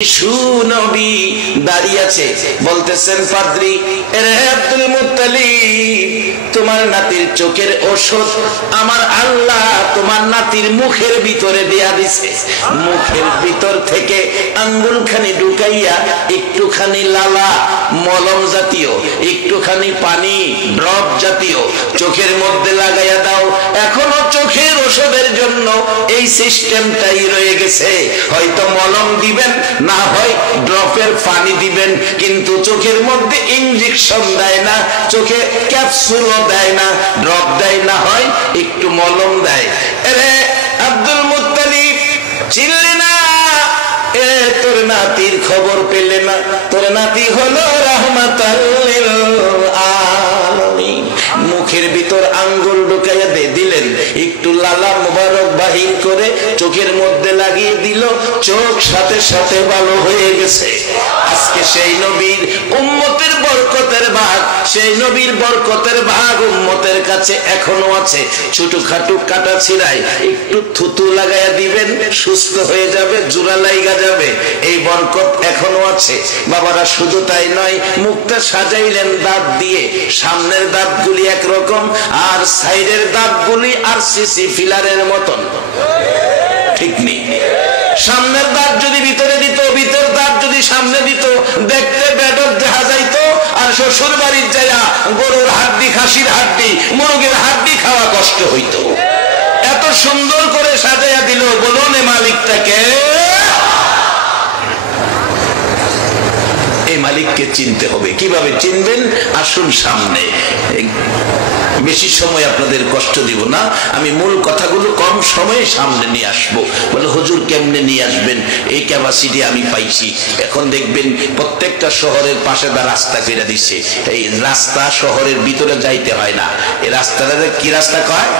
সুনবী দাঁড়িয়ে আছে, বলতেছেন পাদ্রী, এরে আব্দুল মুত্তালিব, তোমার নাতির চোখের ওষুধ আমার আল্লাহ তোমার নাতির মুখের ভিতরে দেয়া দিছে। মুখের ভিতর থেকে আঙ্গুলখানি ঢুকাইয়া একটুখানি লালা মলম জাতীয়, একটুখানি পানি ড্রপ জাতীয় চোখের মধ্যে লাগাইয়া দাও। এখনো চোখের ওষুধের জন্য এই সিস্টেমটাই রয়ে গেছে। হয়তো মলম দিবেন, না হয় ড্রপের পানি দিবেন, কিন্তু চোখের মধ্যে ইনজেকশন দেয় না, চোখে ক্যাপসুলও দেয় না, ড্রপ দেয় না, হয় একটু মলম দেয়। আরে আব্দুল মুত্তালিব চিনলে না? তোর নাতির খবর পেলে না? তোর নাতি হলো রাহমাতাল লিল আলামিন। মুখের ভিতর আঙ্গুল ঢুকাইয়া দিলেন, একটু লালা মুবারক বাহির করে চোখের মধ্যে লাগিয়ে দিল, চোখ সাথে সাথে ভালো হয়ে গেছে। আজকে সেই নবীর উম্মতের বরকতের ভাগ, সেই নবীর বরকতের ভাগ উম্মতের কাছে এখনো আছে। ছোটখাটো কাটা ছিড়ায় একটু থুতু লাগাইয়া দিবেন, সুস্থ হয়ে যাবে, জোড়া লাইগা যাবে। এই বরকত এখনো আছে বাবারা। শুধু তাই নয়, মুখটা সাজাইলেন দাঁত দিয়ে, সামনের দাঁতগুলি একরকম আর সাইডের দাঁতগুলি আরসিসি ফিলারের মতন, ঠিক নেই? সামনের দাঁত যদি ভিতরে দিত, ভিতর দাঁত যদি সামনে দিত, দেখতে বেদক দেখা যাইতো। আর শ্বশুর বাড়ির যাইয়া গরুর হাড্ডি, খাসির হাড্ডি, মুরগের হাড্ডি খাওয়া কষ্ট হইতো। এত সুন্দর করে সাজাইয়া দিল। বলুন এ মালিকটাকে? এই মালিককে চিনতে হবে। কিভাবে চিনবেন? আসুন সামনে। বেশি সময় আপনাদের কষ্ট দিব না, আমি মূল কথাগুলো কম সময়ে সামনে নিয়ে আসবো। বলে হুজুর কেমনে নিয়ে আসবেন? এই ক্যাপাসিটি আমি পাইছি। এখন দেখবেন প্রত্যেকটা শহরের পাশে দা রাস্তা করে দিচ্ছে। এই রাস্তা শহরের ভিতরে যাইতে হয় না। এই রাস্তাটা কি রাস্তা কয়?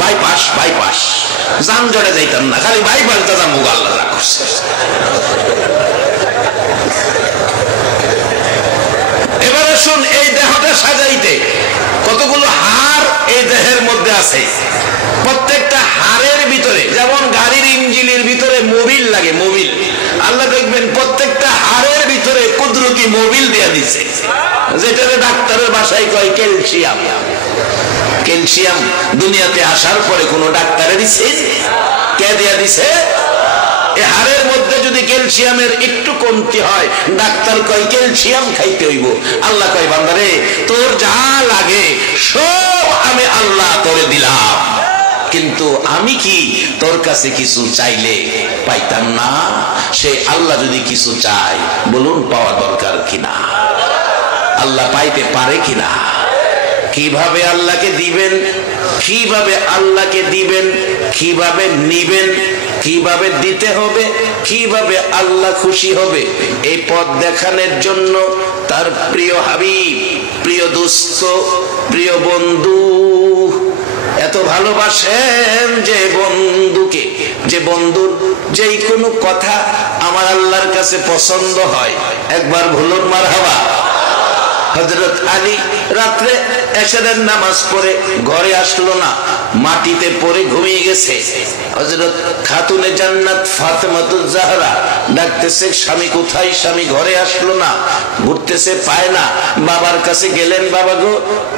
বাইপাস। বাইপাস যানজটে যাইতাম না, খালি বাইপাস দাদা মুগাল্লা রাখছে। এবার আসুন, এই দেহটা সাজাইতে কতগুলো হাড় এই দেহের মধ্যে আছে। প্রত্যেকটা হাড়ের ভিতরে, যেমন গাড়ির ইঞ্জিনের ভিতরে মোবিল লাগে, মোবিল, আল্লাহ দেখবেন প্রত্যেকটা হাড়ের ভিতরে কুদরতি মোবিল দেয়া দিছে, যেটা ডাক্তারের ভাষায় কয় ক্যালসিয়াম। ক্যালসিয়াম দুনিয়াতে আসার পরে কোন ডাক্তারে দিছে? কে দেয়া দিছে? এই হাড়ের মধ্যে যদি ক্যালসিয়ামের একটু কমতি হয়, ডাক্তার কয় ক্যালসিয়াম খাইতে হইব। আল্লাহ কয় বান্দারে, তোর যা লাগে সব আমি আল্লাহ তোরে দিলাম, কিন্তু আমি কি তোর কাছে কিছু চাইলে পাইতাম না? সে আল্লাহ যদি কিছু চায়, বলুন পাওয়া দরকার কিনা? আল্লাহ পাইতে পারে কিনা? কিভাবে আল্লাহকে দিবেন, কিভাবে আল্লাহকে দিবেন, কিভাবে নিবেন, কিভাবে দিতে হবে, কিভাবে আল্লাহ খুশি হবে, এই পথ দেখানোর জন্য তার প্রিয় হাবিব, প্রিয় দোস্ত, প্রিয় বন্ধু এত ভালোবাসেন যে বন্ধুকে, যে বন্ধুর যেই কোনো কথা আমার আল্লাহর কাছে পছন্দ হয়। একবার বলুন মারহাবা। হযরত আলী রাত্রে এশারের নামাজ পড়ে ঘরে আসলো না, মাটিতে পড়ে ঘুমিয়ে গেছে। হযরত খাতুনে জান্নাত ফাতেমাতুজ জাহরা ডাকতেছে, স্বামী কোথায়? স্বামী ঘরে আসলো না, ঘুরতেছে, পায় না। বাবার কাছে গেলেন, বাবা গো,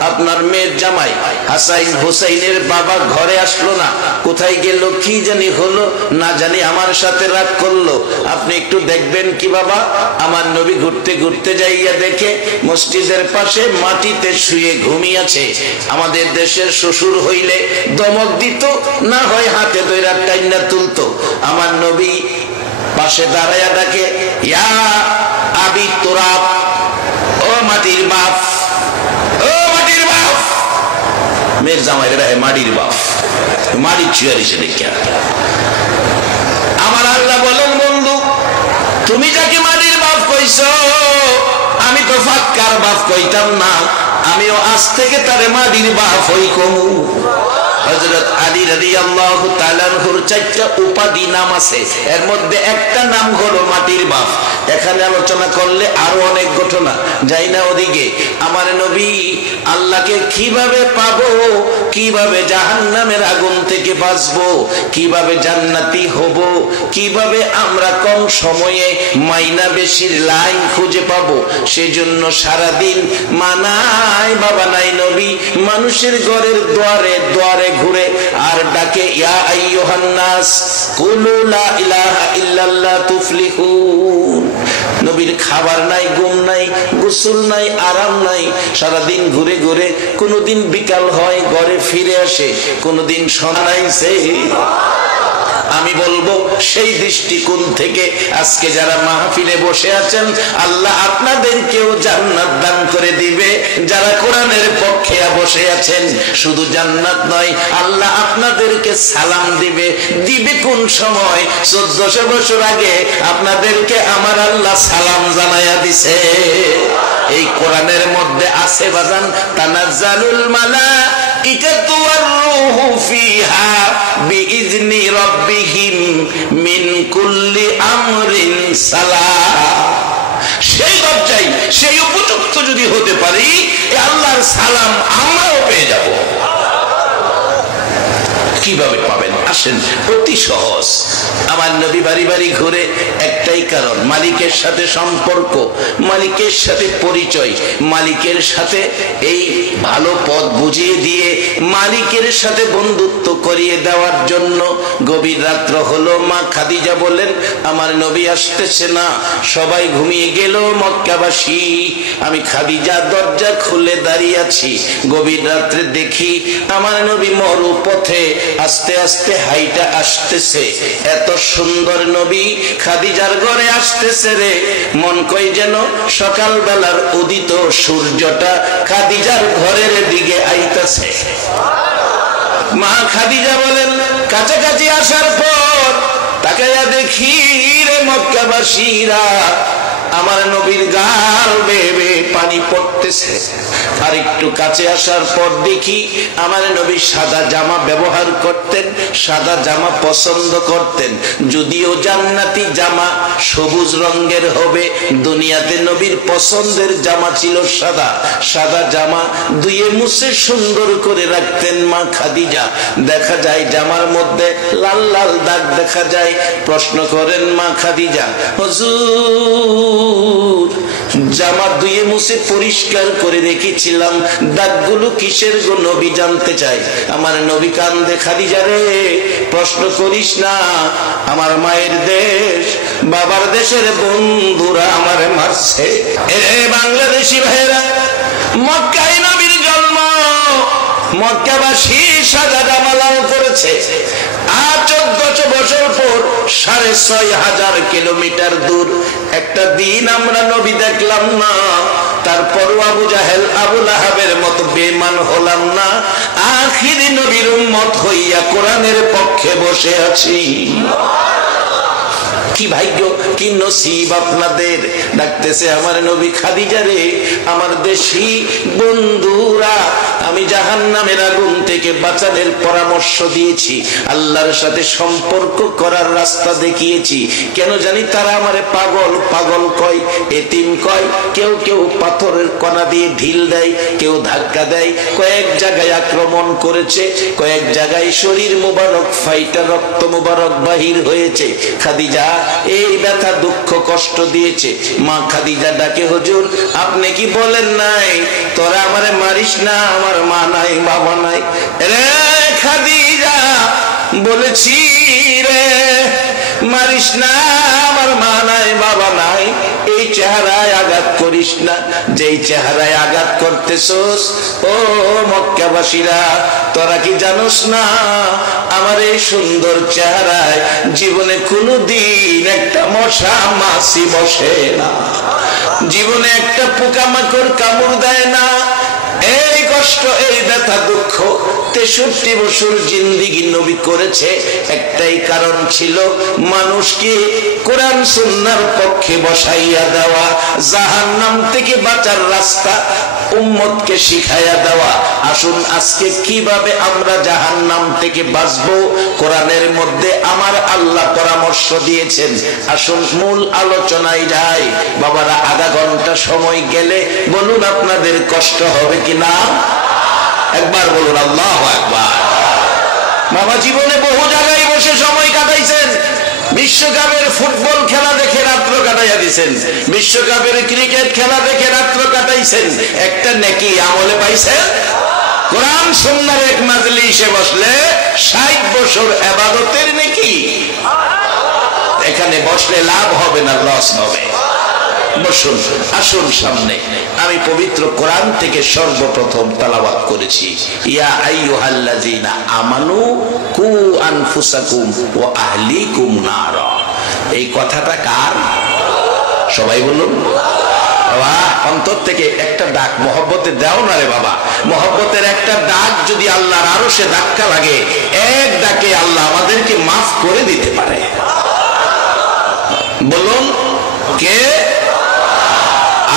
আপনার মেয়ের জামাই হাসাইন হুসাইনের বাবা ঘরে আসলো না, কোথায় গেল? কি জানি হলো, না জানি আমার সাথে রাগ করলো, আপনি একটু দেখবেন কি বাবা? আমার নবী ঘুরতে ঘুরতে যাইয়া দেখে মসজিদের পাশে মাটিতে শুয়ে ঘুমিয়েছে। আমাদের দেশের শ্বশুর হইলে দমক দিত, না হয় হাতে ধইরা টাইনা তুলতো। আমার নবী পাশে দাঁড়াইয়া ডাকে, ইয়া আবি তুরাব, ও মাটির বাপ, ও মাটির বাপ। মেয়ের জামাইরা মাটির বাপ, মাটির চুয়ারিছে দেখে। আমার আল্লাহ বলেন, বন্ধু তুমি যাকে মাটির বাপ কইছো, আমি তো ফাক্কার বাপ কইতাম না, আমিও আজ থেকে তারে মাটির বাপ হই কমু। হযরত আলী রাদিয়াল্লাহু তাআলা আনহুর 4টা উপাধি নাম আছে, এর মধ্যে একটা নাম হলো মাটির বাপ। এখানে আলোচনা করলে আরো অনেক ঘটনা, যাই না ওদিকে। আমার নবী আল্লাহকে কিভাবে পাবো, কিভাবে জাহান্নামের আগুন থেকে বাঁচবো, কিভাবে জান্নাতি হব, কিভাবে আমরা কম সময়ে মাইনা বেশির লাইন খুঁজে পাবো, সেজন্য সারাদিন মানাই বাবা নাই নবী মানুষের ঘরের দুয়ারে দুয়ারে ঘুরে আর ডাকে, ইয়া আইয়ুহান নাস কুলু লা ইলাহা ইল্লাল্লাহ তুফলিহুন। নবীর খাবার নাই, ঘুম নাই, গোসল নাই, আরাম নাই, সারাদিন ঘুরে ঘুরে কোনদিন বিকাল হয় ঘরে ফিরে আসে, কোনদিন শোনাইছে। আমি বলবো সেই দৃষ্টিকোণ থেকে আজকে যারা মাহফিলে বসে আছেন, আল্লাহ আপনাদেরকেও জান্নাত দান করে দিবে। যারা কোরআনের পক্ষে বসে আছেন, শুধু জান্নাত নয়, আল্লাহ আপনাদেরকে সালাম দিবে। দিবে কোন সময়? 1400 বছর আগে আপনাদেরকে আমার আল্লাহ সালাম জানায়া দিছে। এই কোরআনের মধ্যে আছে বাজান, তানাজ্জালুল মালাইকাতু ওয়ার রূহু ফিহা বিইজনি রাব্বিহিম মিন কুল্লি আমরিন সালাম। সেই দরজায় সেই উপযুক্ত যদি হতে পারি, এই আল্লাহর সালাম আমরাও পেয়ে যাব। কিভাবে পাবেন? আসেন, অতি সহজ। আমার নবী বাড়ি বাড়ি ঘুরে একটাই কারণ, মালিকের সাথে সম্পর্ক, মালিকের সাথে পরিচয়, মালিকের সাথে এই ভালো পথ বুঝিয়ে দিয়ে মালিকের সাথে বন্ধুত্ব করিয়ে দেওয়ার জন্য। গভীর রাত্র হলো, মা খাদিজা বলেন, আমার নবী আসতেছে না, সবাই ঘুমিয়ে গেল মক্কাবাসী। আমি খাদিজা দরজা খুলে দাঁড়িয়ে আছি। গভীর রাত্রে দেখি আমার নবী মরু পথে আস্তে আস্তে হাইটা আসতেছে। এত সুন্দর নবী খাদিজার ঘরে আসতেছে রে, মন কই যেন সকাল বেলার উদিত সূর্যটা খাদিজার ঘরের দিকে আইতাছে। মা খাদিজা বলেন, কাছাকাছি আসার পর তাকাইয়া দেখি রে মক্কাবাসীরা, আমার নবীর গাল বেয়ে বেয়ে পানি পড়তেছে। আর একটু কাছে আসার পর দেখি আমার নবী সাদা জামা ব্যবহার করতেন, সাদা জামা পছন্দ করতেন। যদিও জান্নাতি জামা সবুজ রঙের হবে, দুনিয়াতে নবীর পছন্দের জামা ছিল সাদা। সাদা জামা ধুয়ে মুছে সুন্দর করে রাখতেন মা খাদিজা। দেখা যায় জামার মধ্যে লাল লাল দাগ দেখা যায়। প্রশ্ন করেন মা খাদিজা, হুজুর জামা ধুয়ে মুছে পরিষ্কার করে রেখেছিলাম, দাগগুলো কিসের গো নবী জানতে চাই। আমার নবী কান্দে, খাদিজা রে প্রশ্ন করিস না, আমার মায়ের দেশ বাবার দেশের বন্ধুরা আমারে মারছে। এ বাংলাদেশি ভাইরা, মক্কায় নবীর জন্ম, মক্কাবাসী সাদা জামা লাল করেছে। আর 1400 বছর পর 6500 কিলোমিটার দূর একটা দিন আমরা নবী দেখলাম না। তারপরও আবু জাহেল আবু লাহাবের মতো বেঈমান হলাম না। আখিরি নবীর উম্মত হইয়া কোরআনের পক্ষে বসে আছি। কি ভাগ্য, কি নসিব আপনাদের। ডাকতেছে আমার নবী, খাদিজা রে আমার দেশি বন্ধুরা, আমি জাহান্নামের আগুন থেকে বাঁচানোর পরামর্শ দিয়েছি, আল্লাহর সাথে সম্পর্ক করার রাস্তা দেখিয়েছি। কেন জানি তারা আমারে পাগল পাগল কয়, এতিম কয়। কেউ কেউ পাথরের কণা দিয়ে ঢিল দেয়, কেউ ধাক্কা দেয়। কয়েক জায়গায় আক্রমণ করেছে, কয়েক জায়গায় শরীর মুবারক ফাইটা রক্ত মুবারক বাহির হয়েছে। খাদিজা এই ব্যথা দুঃখ কষ্ট দিয়েছে। মা খাদিজা ডাকে, হুজুর আপনি কি বলেন নাই তোরা আমারে মারিস না, আমার মা নাই বাবা নাই? রে খাদিজা বলেছি রে, মারিস না, আমার মা নাই বাবা নাই। এই চেহারায় আঘাত করিস না, যেই চেহারায় আঘাত করতেছস। ও মক্কাবাসীরা, তোরা কি জানোস না আমার এই সুন্দর চেহারায় জীবনে কোনদিন একটা মশা মাছি বসে না, জীবনে একটা পোকামাকড় কামড় দেয় না, এই কষ্ট, এই ব্যথা, দুঃখ 63 বছর জিন্দেগি নবী করেছে। একটাই কারণ ছিল, মানুষকে কোরআন সুন্নাহর পক্ষে বসাইয়া দেওয়া, জাহান্নাম থেকে বাঁচার রাস্তা উম্মতকে শিখাইয়া দেওয়া। আসুন আজকে কিভাবে আমরা জাহান্নাম থেকে বাঁচবো, কোরআনের মধ্যে আমার আল্লাহ পরামর্শ দিয়েছেন। আসুন মূল আলোচনায় যাই। বাবারা, আধা ঘন্টা সময় গেলে বলুন আপনাদের কষ্ট হবে কিনা? একবার বলুন আল্লাহু আকবার। বাবা, জীবনে বহু জায়গায় বসে সময় কাটাইছেন। বিশ্বকাপের ফুটবল খেলা দেখে রাত্র কাটাইয়া দিয়েছেন, বিশ্বকাপের ক্রিকেট খেলা দেখে রাত্র কাটাইছেন। একটা নেকি আমলে পাইছেন? কোরআন সুন্নাহর এক মাজলিসে বসলে 60 বছর ইবাদতের নেকি। এখানে বসলে লাভ হবে না, লস হবে। বসুন, আসুন সামনে। আমি পবিত্র কোরআন থেকে সর্বপ্রথম তেলাওয়াত করেছি, ইয়া আইয়ুহাল্লাযীনা আমানু কু আনফুসাকুম ওয়া আহলিকুম নারা। এই কথাটা কার? সবাই বলুন। বাবা, অন্তর থেকে একটা ডাক মহব্বতে দাও না রে বাবা। মহব্বতের একটা ডাক যদি আল্লাহর আরশে ধাক্কা লাগে, এক ডাকে আল্লাহ আমাদেরকে মাফ করে দিতে পারে। বলুন কে?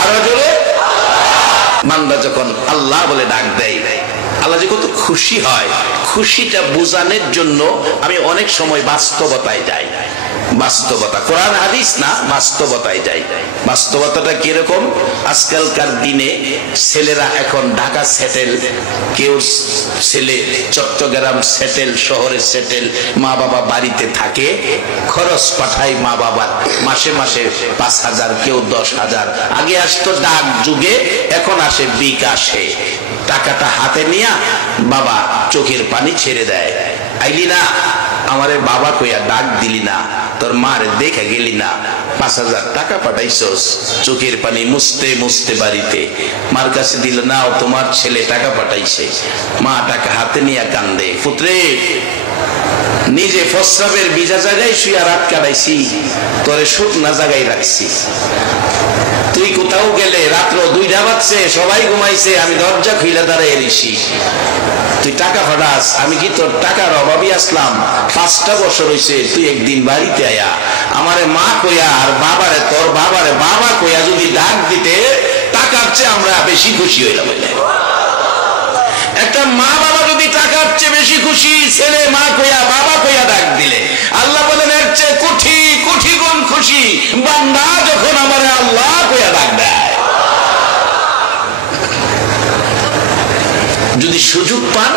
আরো জোরে। বান্দা যখন আল্লাহ বলে ডাক দেয়, আল্লাহ যে কত খুশি হয়, খুশিটা বোঝানোর জন্য আমি অনেক সময় বাস্তবতায় যাই। বাস্তবতা, কোরআন হাদিস না, বাস্তবতায় যাই। বাস্তবতাটা কিরকম? আজকালকার দিনে ছেলেরা এখন ঢাকা সেটেল, কেউ ছেলে চট্টগ্রাম সেটেল, শহরে সেটেল, মা বাবা বাড়িতে থাকে, খরচ পাঠায় মা বাবার মাসে মাসে 5,000, কেউ 10,000। আগে আসতো ডাক যুগে, এখন আসে বিকাশে। টাকাটা হাতে নিয়ে বাবা চোখের পানি ছেড়ে দেয়, আইলি না আমারে বাবা কইয়া ডাক দিলি না, তোর মার দেখে গেলি না, 5,000 টাকা পাঠাইছস, চোখের পানি মুছতে মুছতে বাড়িতে মার কাছে দিল, নাও তোমার ছেলে টাকা পাঠাইছে। মা টাকা হাতে নিয়ে কান্দে, পুত্রে নিজে প্রস্রাবের ভিজা জায়গায় শুয়ে রাত কাটাইছি, তোরে শুকনা জায়গায় রাখছি। তুই কোথাও গেলে রাত্র 2টা বাজছে, সবাই ঘুমাইছে, আমি দরজা খুইলা দাঁড়াই রইছি, তুই টাকা পাঠাস। আমি কি তোর টাকার অভাবী আসলাম? 5টা বছর হইছে, তুই একদিন বাড়িতে আয়া আমারে মা কইয়া আর বাবারে, তোর বাবারে বাবা কইয়া যদি ডাক দিতে, টাকার চেয়ে আমরা বেশি খুশি হইলাম। একটা মা বাবা যদি টাকার চেয়ে বেশি খুশি, ছেলে মা কইয়া বাবা কইয়া ডাক দিলে, আল্লাহ বলেন এর চেয়ে কোটি কোটি গুণ খুশি বান্দা যখন আমারে আল্লাহ কইয়া ডাক দেয়। যদি সুযোগ পান,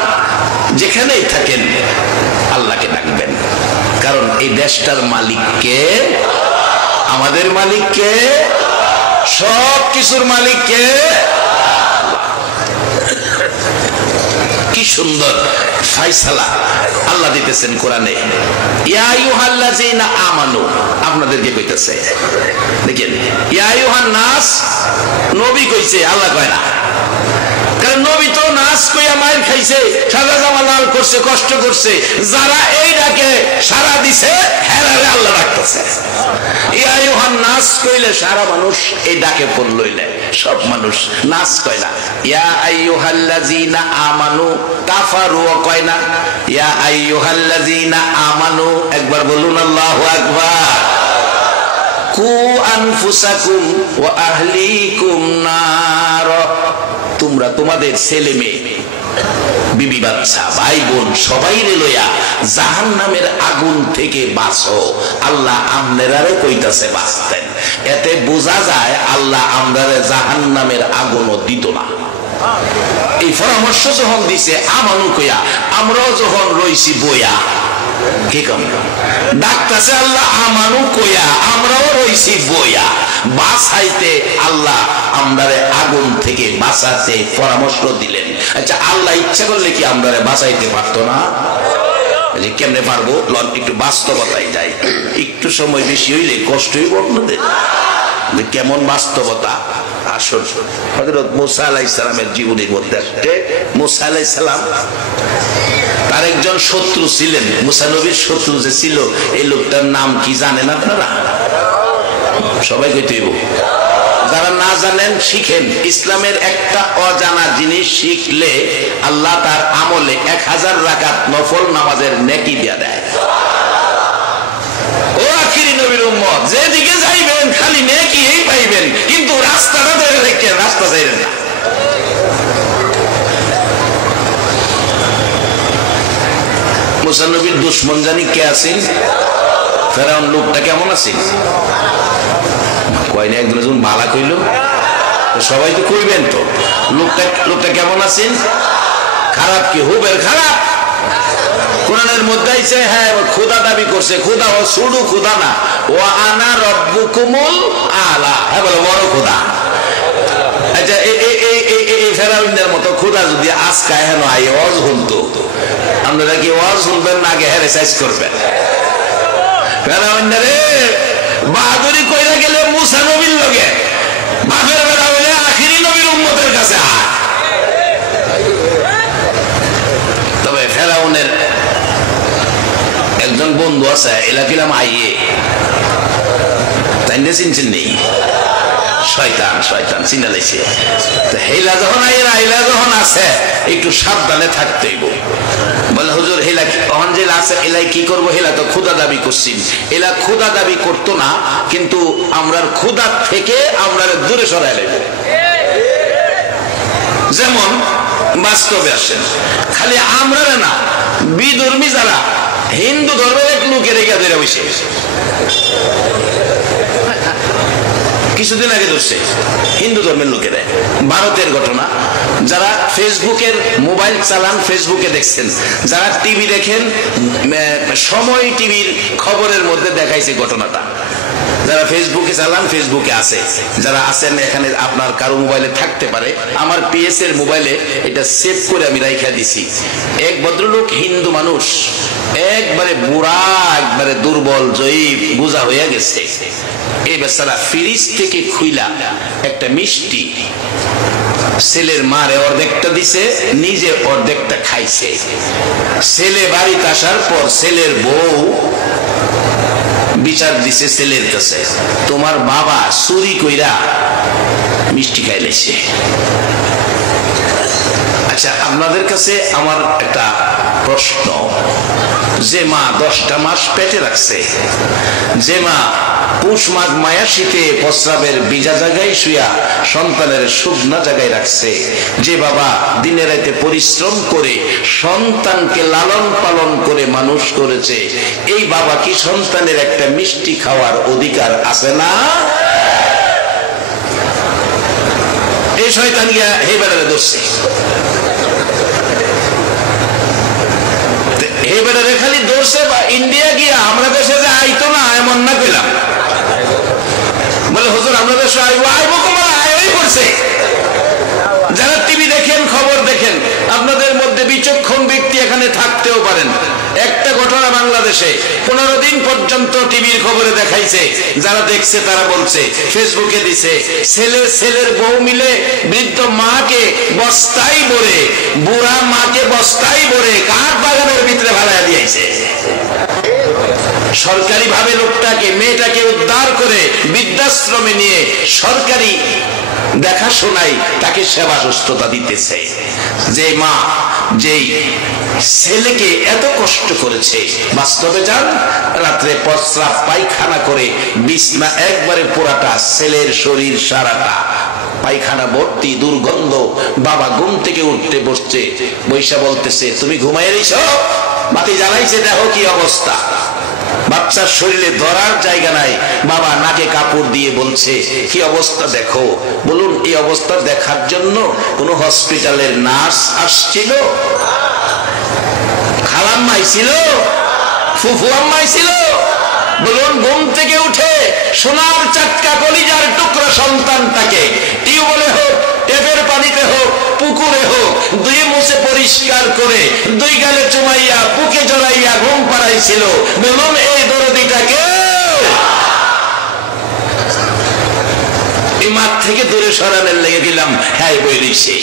যেখানেই থাকেন আল্লাহকে ডাকবেন, কারণ এই দেশটার মালিককে, আমাদের মালিককে, সব কিছুর মালিককে। কি সুন্দর ফায়সালা আল্লাহ দিতেছেন কোরআনে, ইয়া আইয়ুহাল্লাযীনা আমানু, আপনাদেরকে কইতেছে। দেখেন, ইয়া আইয়ুহান নাস, নবী কইছে, আল্লাহ কয় না। কারণ নবী তো নাস কইয়া মায়ের খাইছে, সাদা জামা লাল করছে, কষ্ট করছে। যারা এই ডাকে সারা দিছে, হেরারে আল্লাহ ডাকতেছে। ইয়া আইয়ুহান নাস কইলে সারা মানুষ এই ডাকে পড়ল, লইলে সব মানুষ। নাস কয় না। ইয়া আইয়ুহাল্লাযীনা আমানু, কাফারু কয় না। ইয়া আইয়ুহাল্লাযীনা আমানু, একবার বলুন আল্লাহু আকবার। কু আনফুসাকুম ওয়া আহলিকুম নার, তোমরা তোমাদের ছেলে মেয়ে, বিবি বাচ্চা, ভাই বোন সবাইরে লইয়া জাহান্নামের আগুন থেকে বাঁচো। আল্লাহ আমনেরারে কইতাছে বাঁচতেন। এতে বোঝা যায় আল্লাহ আমরারে জাহান্নামের আগুনও দিত না। এই পরামর্শ যখন দিছে আমানু কইয়া, আমরাও যখন রইছি বইয়া, কি কম ডাকতেছে আল্লাহ আমানু কইয়া, আমরাও রইছি বইয়া। বাঁচাইতে আল্লাহ আমরারে আগুন থেকে বাঁচাতে পরামর্শ দিলেন। আচ্ছা, আল্লাহ ইচ্ছা করলে কি আমরারে বাঁচাইতে পারতো না? কেমনে পারবো? একটু বাস্তবতায় যাই। একটু সময় বেশি হইলে কষ্টই বর্ণদের। কেমন বাস্তবতা? আসল হযরত মুসা আলাইহিস সালামের জীবনের মধ্যে আসছে। মুসা আলাইহিস সালাম, তার একজন শত্রু ছিলেন। মুসা নবীর শত্রু যে ছিল, এই লোকটার নাম কি জানেন আপনারা? সবাই কইতে হইব, যারা না জানেন শিখেন। ইসলামের একটা অজানা জিনিস শিখলে আল্লাহ তার আমলে 1000 রাকাত নফল নামাজের নেকি দিয়া দেয়। ও আখিরি নবীর উম্মত, যেদিকে যাইবেন খালি নেকি এই পাইবেন, কিন্তু রাস্তাটা ধরে রেখেন, রাস্তা ছাইরেন না। মুসা নবীর দুশ্মন জানি কে আছেন? ফেরাউন লোকটা কেমন আছে? কয় না, একজন যখন বালা কইল সবাই তো কইবেন তো, লোকটা কেমন আছেন? খারাপ কি? হুবের খারাপ। কোরআনের মধ্যে আইছে, হ্যাঁ খোদা দাবি করছে, খোদা ও শুধু খোদা না, ও আনা রব্বুকুমুল আলা, হ্যাঁ বলে বড় খোদা। আচ্ছা এই ফেরাউনের মতো খোদা যদি আজকে হেন আই ওয়াজ শুনতো, আপনারা কি ওয়াজ শুনবেন না আগে হেরে সাইজ করবেন? ফেরাউনের বাহাদুরি কইরা গেলে মুসা নবীর লগে, বাপের বেড়া হইলে আখিরি নবীর উম্মতের কাছে। তবে ফেরাউনের একজন বন্ধু আছে, এলাকিলাম আইয়ে, তাই না? চিনছেন নেই? শয়তান, শয়তান চিনা লাইছে। হেলা যখন আইরা, হেলা যখন আছে একটু সাবধানে থাকতেই বলে, হুজুর হেলা অহন যে আছে এলাই কি করবো? হেলা তো ক্ষুদা দাবি করছি। এলা ক্ষুদা দাবি করতো না, কিন্তু আমরার ক্ষুদা থেকে আমরা দূরে সরাই লাগবে। যেমন বাস্তবে আসেন, খালি আমরা না, বিধর্মী যারা হিন্দু ধর্মের এক লোকের রেখা ধরে বসে কিছুদিন আগে ধরছে হিন্দু ধর্মের লোকেরা, ভারতের ঘটনা। যারা ফেসবুকের মোবাইল চালান, ফেসবুকে দেখছেন, যারা টিভি দেখেন, সময় টিভির খবরের মধ্যে দেখাইছে ঘটনাটা। যারা ফেসবুকে চালান, ফেসবুকে আছে, যারা আছেন এখানে, আপনার কারো মোবাইলে থাকতে পারে, আমার পিএস এর মোবাইলে এটা সেভ করে আমি রাইখা দিছি। এক ভদ্রলোক হিন্দু মানুষ, একবারে বুড়া, একবারে দুর্বল, জয়ীব, বোঝা হয়ে গেছে। এই বেচারা ফ্রিজ থেকে খুইলা একটা মিষ্টি ছেলের মারে অর্ধেকটা দিছে, নিজে অর্ধেকটা খাইছে। ছেলে বাড়িতে আসার পর ছেলের বউ বিচার দিছে ছেলের কাছে, তোমার বাবা চুরি কইরা মিষ্টি খাইলেছে। আচ্ছা, আপনাদের কাছে আমার একটা প্রশ্ন, যে মা 10টা মাস পেটে রাখছে, যে মা পুষ মাঘ মায়া শীতে প্রস্রাবের ভিজা জায়গায় শুয়া সন্তানের শুকনা জায়গায় রাখছে, যে বাবা দিনে রাতে পরিশ্রম করে সন্তানকে লালন পালন করে মানুষ করেছে, এই বাবা কি সন্তানের একটা মিষ্টি খাওয়ার অধিকার আছে না? এই শয়তান গিয়া হে বেড়ারে ধরছে, হে বেড়ারে খালি ধরছে। বা ইন্ডিয়া গিয়া আমরা দেশে যে আইতো না এমন না পেলাম, বলে হুজুর আমরা দেশে আইবো, আইবো তোমার আয়ই করছে। যারা টিভি দেখেন, খবর দেখেন, আপনাদের মধ্যে বিচক্ষণ ব্যক্তি এখানে থাকতেও পারেন। একটা ঘটনা বাংলাদেশে 15 দিন পর্যন্ত টিভির খবরে দেখাইছে, যারা দেখছে তারা বলছে, ফেসবুকে দিছে, ছেলের বউ মিলে বৃদ্ধ মাকে বস্তায় ভরে, বুড়া মাকে বস্তায় ভরে কাঠ বাগানের ভিতরে ভাড়ায় দিয়েছে। সরকারি ভাবে লোকটাকে, মেয়েটাকে উদ্ধার করে বৃদ্ধাশ্রমে নিয়ে সরকারি দেখাশোনায় তাকে সেবা সুস্থতা দিতেছে। যে মা যেই ছেলেকে এত কষ্ট করেছে, বাস্তবে যান রাত্রে প্রস্রাব পায়খানা করে বিছনা একবারে পুরাটা, ছেলের শরীর সারাটা পায়খানা ভর্তি, দুর্গন্ধ। বাবা ঘুম থেকে উঠতে বসছে, বৈশা বলতেছে, তুমি ঘুমাইয়া রইছ? বাতি জ্বালাইছে, দেখো কি অবস্থা। বাচ্চার শরীরে ধরার জায়গা নাই, বাবা নাকে কাপড় দিয়ে বলছে, কি অবস্থা দেখো। বলুন, এই অবস্থা দেখার জন্য কোন হসপিটালের নার্স আসছিল? খালাম্মা আইছিল? ফুফু আম্মা আইছিল? বলুন, ঘুম থেকে উঠে সোনার চাটকা কলিজার টুকরা সন্তানটাকে টিউবওয়েলে হোক, টেপের পানিতে হোক, পুকুরে হোক, দুই মুছে পরিষ্কার করে 2 গালে চুমাইয়া বুকে জড়াইয়া ঘুম পাড়াইছিল। বলুন, এই দরদিটাকে এই মাঠ থেকে দূরে সরানোর লেগে গেলাম। হ্যাঁ, বই রইছে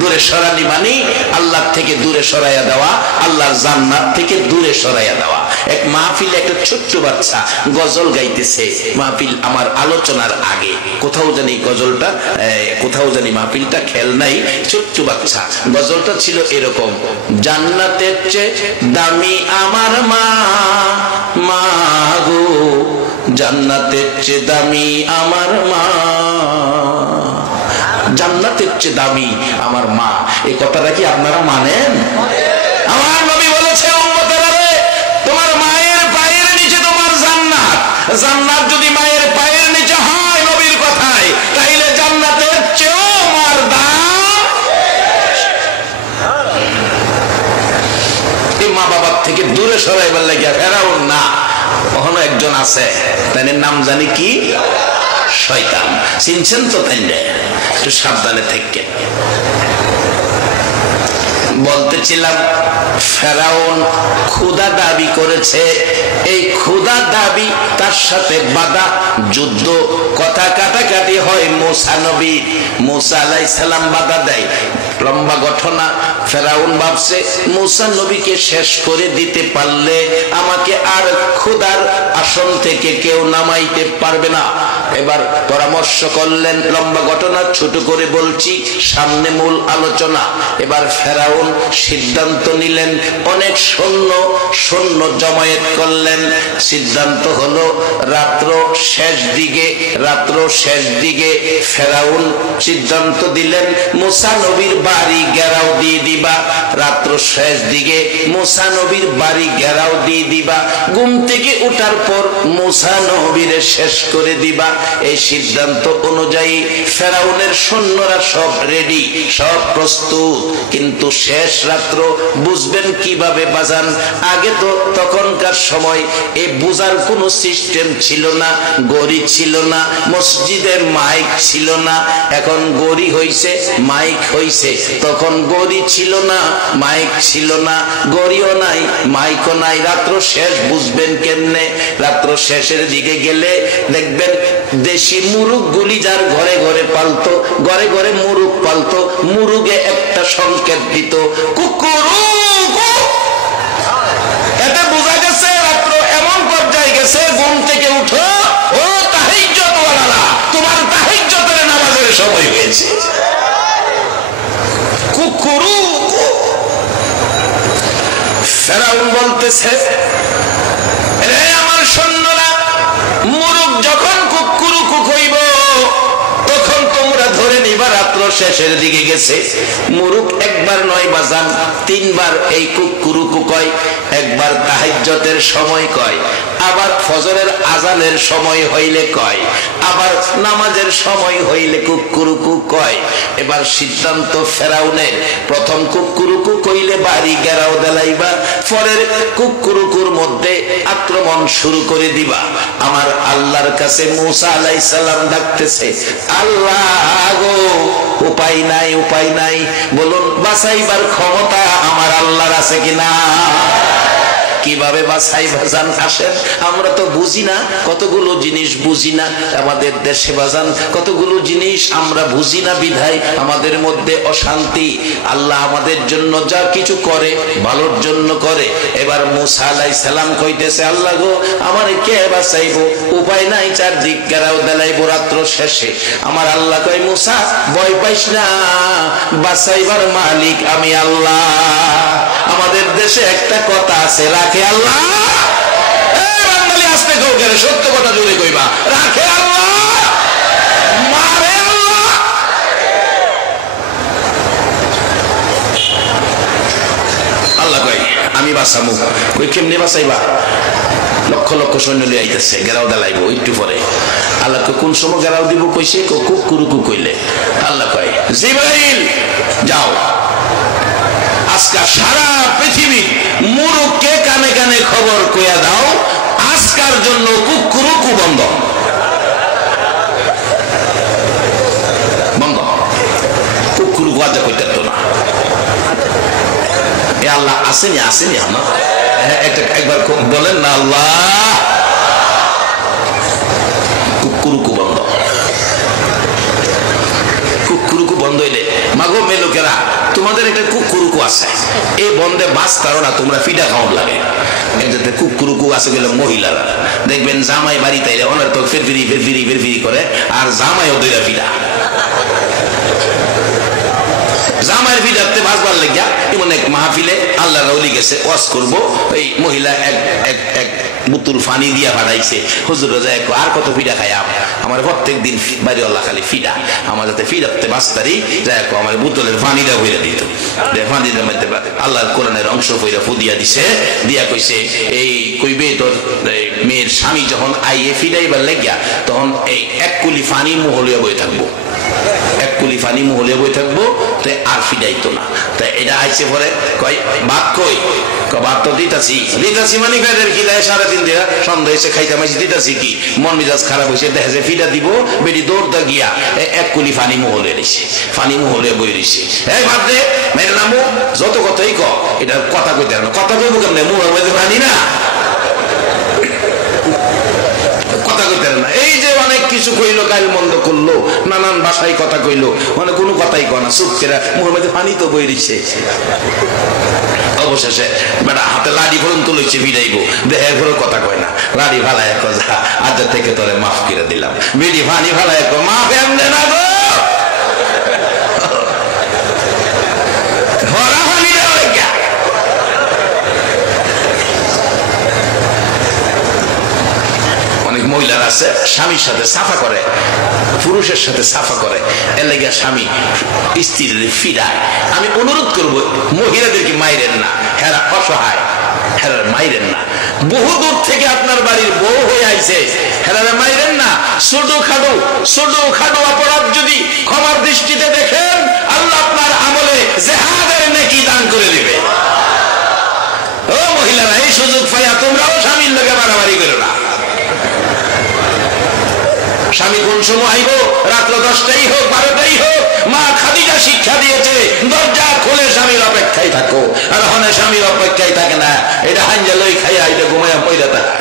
দূরে সরানি মানে আল্লাহ থেকে দূরে সরাইয়া দেওয়া, আল্লাহর জান্নাত থেকে দূরে সরাইয়া দেওয়া। এক মাহফিলে একটা ছোট্ট বাচ্চা গজল গাইতেছে, মাহফিল আমার আলোচনার আগে, কোথাও জানি গজলটা, কোথাও জানি মাহফিলটা খেয়াল নাই, ছোট্ট বাচ্চা গজলটা ছিল এরকম: জান্নাতের চেয়ে দামি আমার মা, মা গো জান্নাতের চেয়ে দামি আমার মা, জান্নাতের চেয়ে দামি আমার মা। এই কথাটা কি আপনারা মানেন? আমার নবী বলেছে, উম্মতেরা রে, তোমার মায়ের পায়ের নিচে তোমার জান্নাত, জান্নাত যদি মায়ের পায়ের নিচে হয় নবীর কথায়, তাইলে জান্নাতের চেয়েও মার দাম। এই মা বাবার থেকে দূরে সরাইবার লাগিয়া ফেরাউন না, কখনো একজন আছে, তার নাম জানি কি, শয়তান। চিনছেন তো? তাইলে একটু সাবধানে থেকে। বলতেছিলাম ফেরাউন ক্ষুধা দাবি করেছে, এই ক্ষুধা দাবি তার সাথে বাধা যুদ্ধ, কথা কাটাকাটি হয় মুসা নবী, মুসা আলাইহিস সালাম বাধা দেয়। লম্বা ঘটনা। ফেরাউন ভাবছে মুসা নবীকে শেষ করে দিতে পারলে আমাকে আর ক্ষুধার আসন থেকে কেউ নামাইতে পারবে না। এবার পরামর্শ করলেন, লম্বা ঘটনা ছোট করে বলছি, সামনে মূল আলোচনা। এবার ফেরাউন সিদ্ধান্ত নিলেন, অনেক সৈন্য জমায়েত করলেন। সিদ্ধান্ত হলো রাত্র শেষ দিকে ফেরাউন সিদ্ধান্ত দিলেন মুসা নবীর বাড়ি ঘেরাও দিয়ে দিবা, রাত্র শেষ দিকে মুসা নবীর বাড়ি ঘেরাও দিয়ে দিবা, ঘুম থেকে উঠার পর মুসা নবীরে শেষ করে দিবা। এই সিদ্ধান্ত অনুযায়ী ফেরাউনের সৈন্যরা সব রেডি, সব প্রস্তুত। কিন্তু শেষ রাত্র বুঝবেন কিভাবে বাজান? আগে তো তখনকার সময় এই বুঝার কোনো সিস্টেম ছিল না, গড়ি ছিল না, মসজিদের মাইক ছিল না। এখন গড়ি হইছে, মাইক হইছে, তখন গড়ি ছিল না, মাইক ছিল না, গড়িও নাই, মাইকও নাই। রাত্র শেষ বুঝবেন কেমনে? রাত্র শেষের দিকে গেলে দেখবেন দেশি মুরুগ গুলি যার ঘরে ঘরে পালতো, ঘরে ঘরে মুরুগ পালতো, মুরুগে একটা সংকেত দিত, কুকুরু। এতে বোঝা গেছে রাত্র এমন পর্যায়ে গেছে, ঘুম থেকে উঠো, ও তাহিজ্জত ওয়ালারা, তোমার তাহিজ্জতের নামাজের সময় হয়েছে। কুকুরু। ফেরাউন বলতেছে, রে আমার সৈন্যরা, মুরুগ যখন কুকুরু কুকইব তখন তোমরা ধরে নিবা রাত্র শেষের দিকে গেছে। মুরুগ একবার নয় বাজান, তিনবার এই কুকুরু কুকয়। একবার তাহাজ্জুদের সময় কয়, আবার ফজরের আজানের সময় হইলে কয়, আবার নামাজের সময় হইলে কুকুরুকু কয়। এবার সিদ্ধান্ত ফেরাউনের, প্রথম কুকুরুকু কইলে বাড়ি ঘেরাও দেলাইবা, পরের কুকুরুকুর মধ্যে আক্রমণ শুরু করে দিবা। আমার আল্লাহর কাছে মুসা আলাইহিস সালাম ডাকতেছে, আল্লাহ গো, উপায় নাই, উপায় নাই, বলুন বাঁচাইবার ক্ষমতা আমার আল্লাহর আছে কিনা? কিভাবে বাঁচাই বাজান? আসেন, আমরা তো বুঝি না, কতগুলো জিনিস বুঝি না আমাদের দেশে বাজান, কতগুলো জিনিস আমরা বুঝি না বিধায় আমাদের মধ্যে অশান্তি। আল্লাহ আমাদের জন্য যা কিছু করে ভালোর জন্য করে। এবার মুসা আলাইহিস সালাম কইতেছে, আল্লাহ গো, আমারে কে বাঁচাইবো? উপায় নাই, চারদিক ঘেরাও দেলাইবো রাত্র শেষে। আমার আল্লাহ কয়, মুসা ভয় পাইস না, বাঁচাইবার মালিক আমি আল্লাহ। আমাদের দেশে একটা কথা আছে, রাখে আল্লাহ। বাঙালি আসতে কেউ গেলে সত্য কথা জুড়ে কইবা, রাখে আল্লাহ, মারে আল্লাহ। আল্লাহ কয়, আমি বাঁচামু। ওই কেমনে বাঁচাইবা? লক্ষ লক্ষ সৈন্য লিয়ে আইতেছে, ঘেরাও দেলাইবো একটু পরে। আল্লাহ কোন সময় ঘেরাও দিব কইছে? কুকুরুকু কইলে। আল্লাহ কয়, জিবরাইল যাও, আজকা সারা পৃথিবী মুরুগকে কানে কানে খবর কইয়া দাও, আজকার জন্য কুকুরুকু বন্ধ, বন্ধ। কুকুরুকু আজ কইতে তো না। এ আল্লাহ আসেনি, আসেনি আমার একবার বলেন না, আল্লাহ। কুকুরুকু বন্ধ, কুকুরুকু বন্ধ হইলে মাগো মেয়ে লোকেরা, তোমার তোমাদের একটা কুকুরুকু আছে, এই বন্ধে বাস তারো না, তোমরা ফিডা খাওয়ান লাগে। একটাতে কুকুরুকু আছে গেল মহিলারা, দেখবেন জামাই বাড়িতে এলে ওনার তো ফিরফিরি ফিরফিরি ফিরফিরি করে, আর জামাইও দুইটা ফিডা। জামাইয়ের ফিডাতে বাসবার লেগিয়া এমন এক মাহফিলে আল্লাহ রাউলি গেছে ওয়াজ করবো, এই মহিলা এক এক বুতুর ফানি দিয়া ফাটাইছে, হুজুর যায় আর কত ফিডা খাই আমার প্রত্যেক দিন বাড়িওয়াল্লাহ খালি ফিডা, আমার যাতে ফিডাতে বাস্তারি যায় আমার বুতলের ফানিটা বইরা দিত, ফানিটার মধ্যে আল্লাহর কোরআনের অংশ বইরা ফুদিয়া দিছে, দিয়া কইছে এই কইবে তোর মেয়ের স্বামী যখন আইয়ে ফিডাইবার লেগিয়া তখন এই এক কুলি ফানি মুহলিয়া বই থাকবো, এক কুলি ফানি মুহলিয়া বই থাকবো, তো আর ফিডাইতো না। তাই এটা আইসে পরে কয় ভাত কই, ভাত তো দিতাছি মানে ফেরের কি দেয় 3:30 দিয়া সন্ধ্যা এসে খাইতে মাইছি দিতাছি কি, মন মেজাজ খারাপ হয়েছে, দেখা যায় ফিডা দিব, বেটি দৌড়টা গিয়া এক কুলি ফানি মুহলে রয়েছে, ফানি মুহলে বই রয়েছে, এই ভাত দে মেয়ের নামু, যত কথাই ক এটা কথা কইতে না, কথা কইব কেমনে, মুহের মধ্যে ফানি না, কথা কইতে না। এই যে অনেক কিছু কইলো, গাল মন্দ করলো, নানান ভাষায় কথা কইলো, মানে কোনো কথাই কয় না, চুপ করে মুহের মধ্যে পানি তো বই রয়েছে। অবশেষে বেটা হাতে লাড়ি পর্যন্ত লইছে ফিরাইবো, দেহের পরে কথা কয় না, লাড়ি ফালায় যা আজ থেকে তোরে মাফ করে দিলাম, বিড়ি ফানি ফালায় মাফ এমনে না গো, মহিলার আছে স্বামীর সাথে সাফা করে, পুরুষের সাথে সাফা করে, এর লেগে স্বামী স্ত্রীর ফিরায়। আমি অনুরোধ করব মহিলাদেরকে মাইরেন না, হেরা অসহায়, হেরা মাইরেন না, বহু দূর থেকে আপনার বাড়ির বউ হয়ে আইছে, হেরারে মাইরেন না। ছোট খাটো অপরাধ যদি ক্ষমার দৃষ্টিতে দেখেন, আল্লাহ আপনার আমলে জিহাদের নেকি দান করে দিবে। ও মহিলারা, এই সুযোগ পাইয়া তোমরাও স্বামীর লগে মারামারি করো না। স্বামী কোন সময় আইব, রাত্র 10টাই হোক 12টাই হোক, মা খাদিজা শিক্ষা দিয়েছে দরজা খুলে স্বামীর অপেক্ষায় থাকো, আর হনে স্বামীর অপেক্ষায় থাকে না, এটা হাঞ্জা লই খাইয়া এটা ঘুমাইয়া পয়রা থাকে,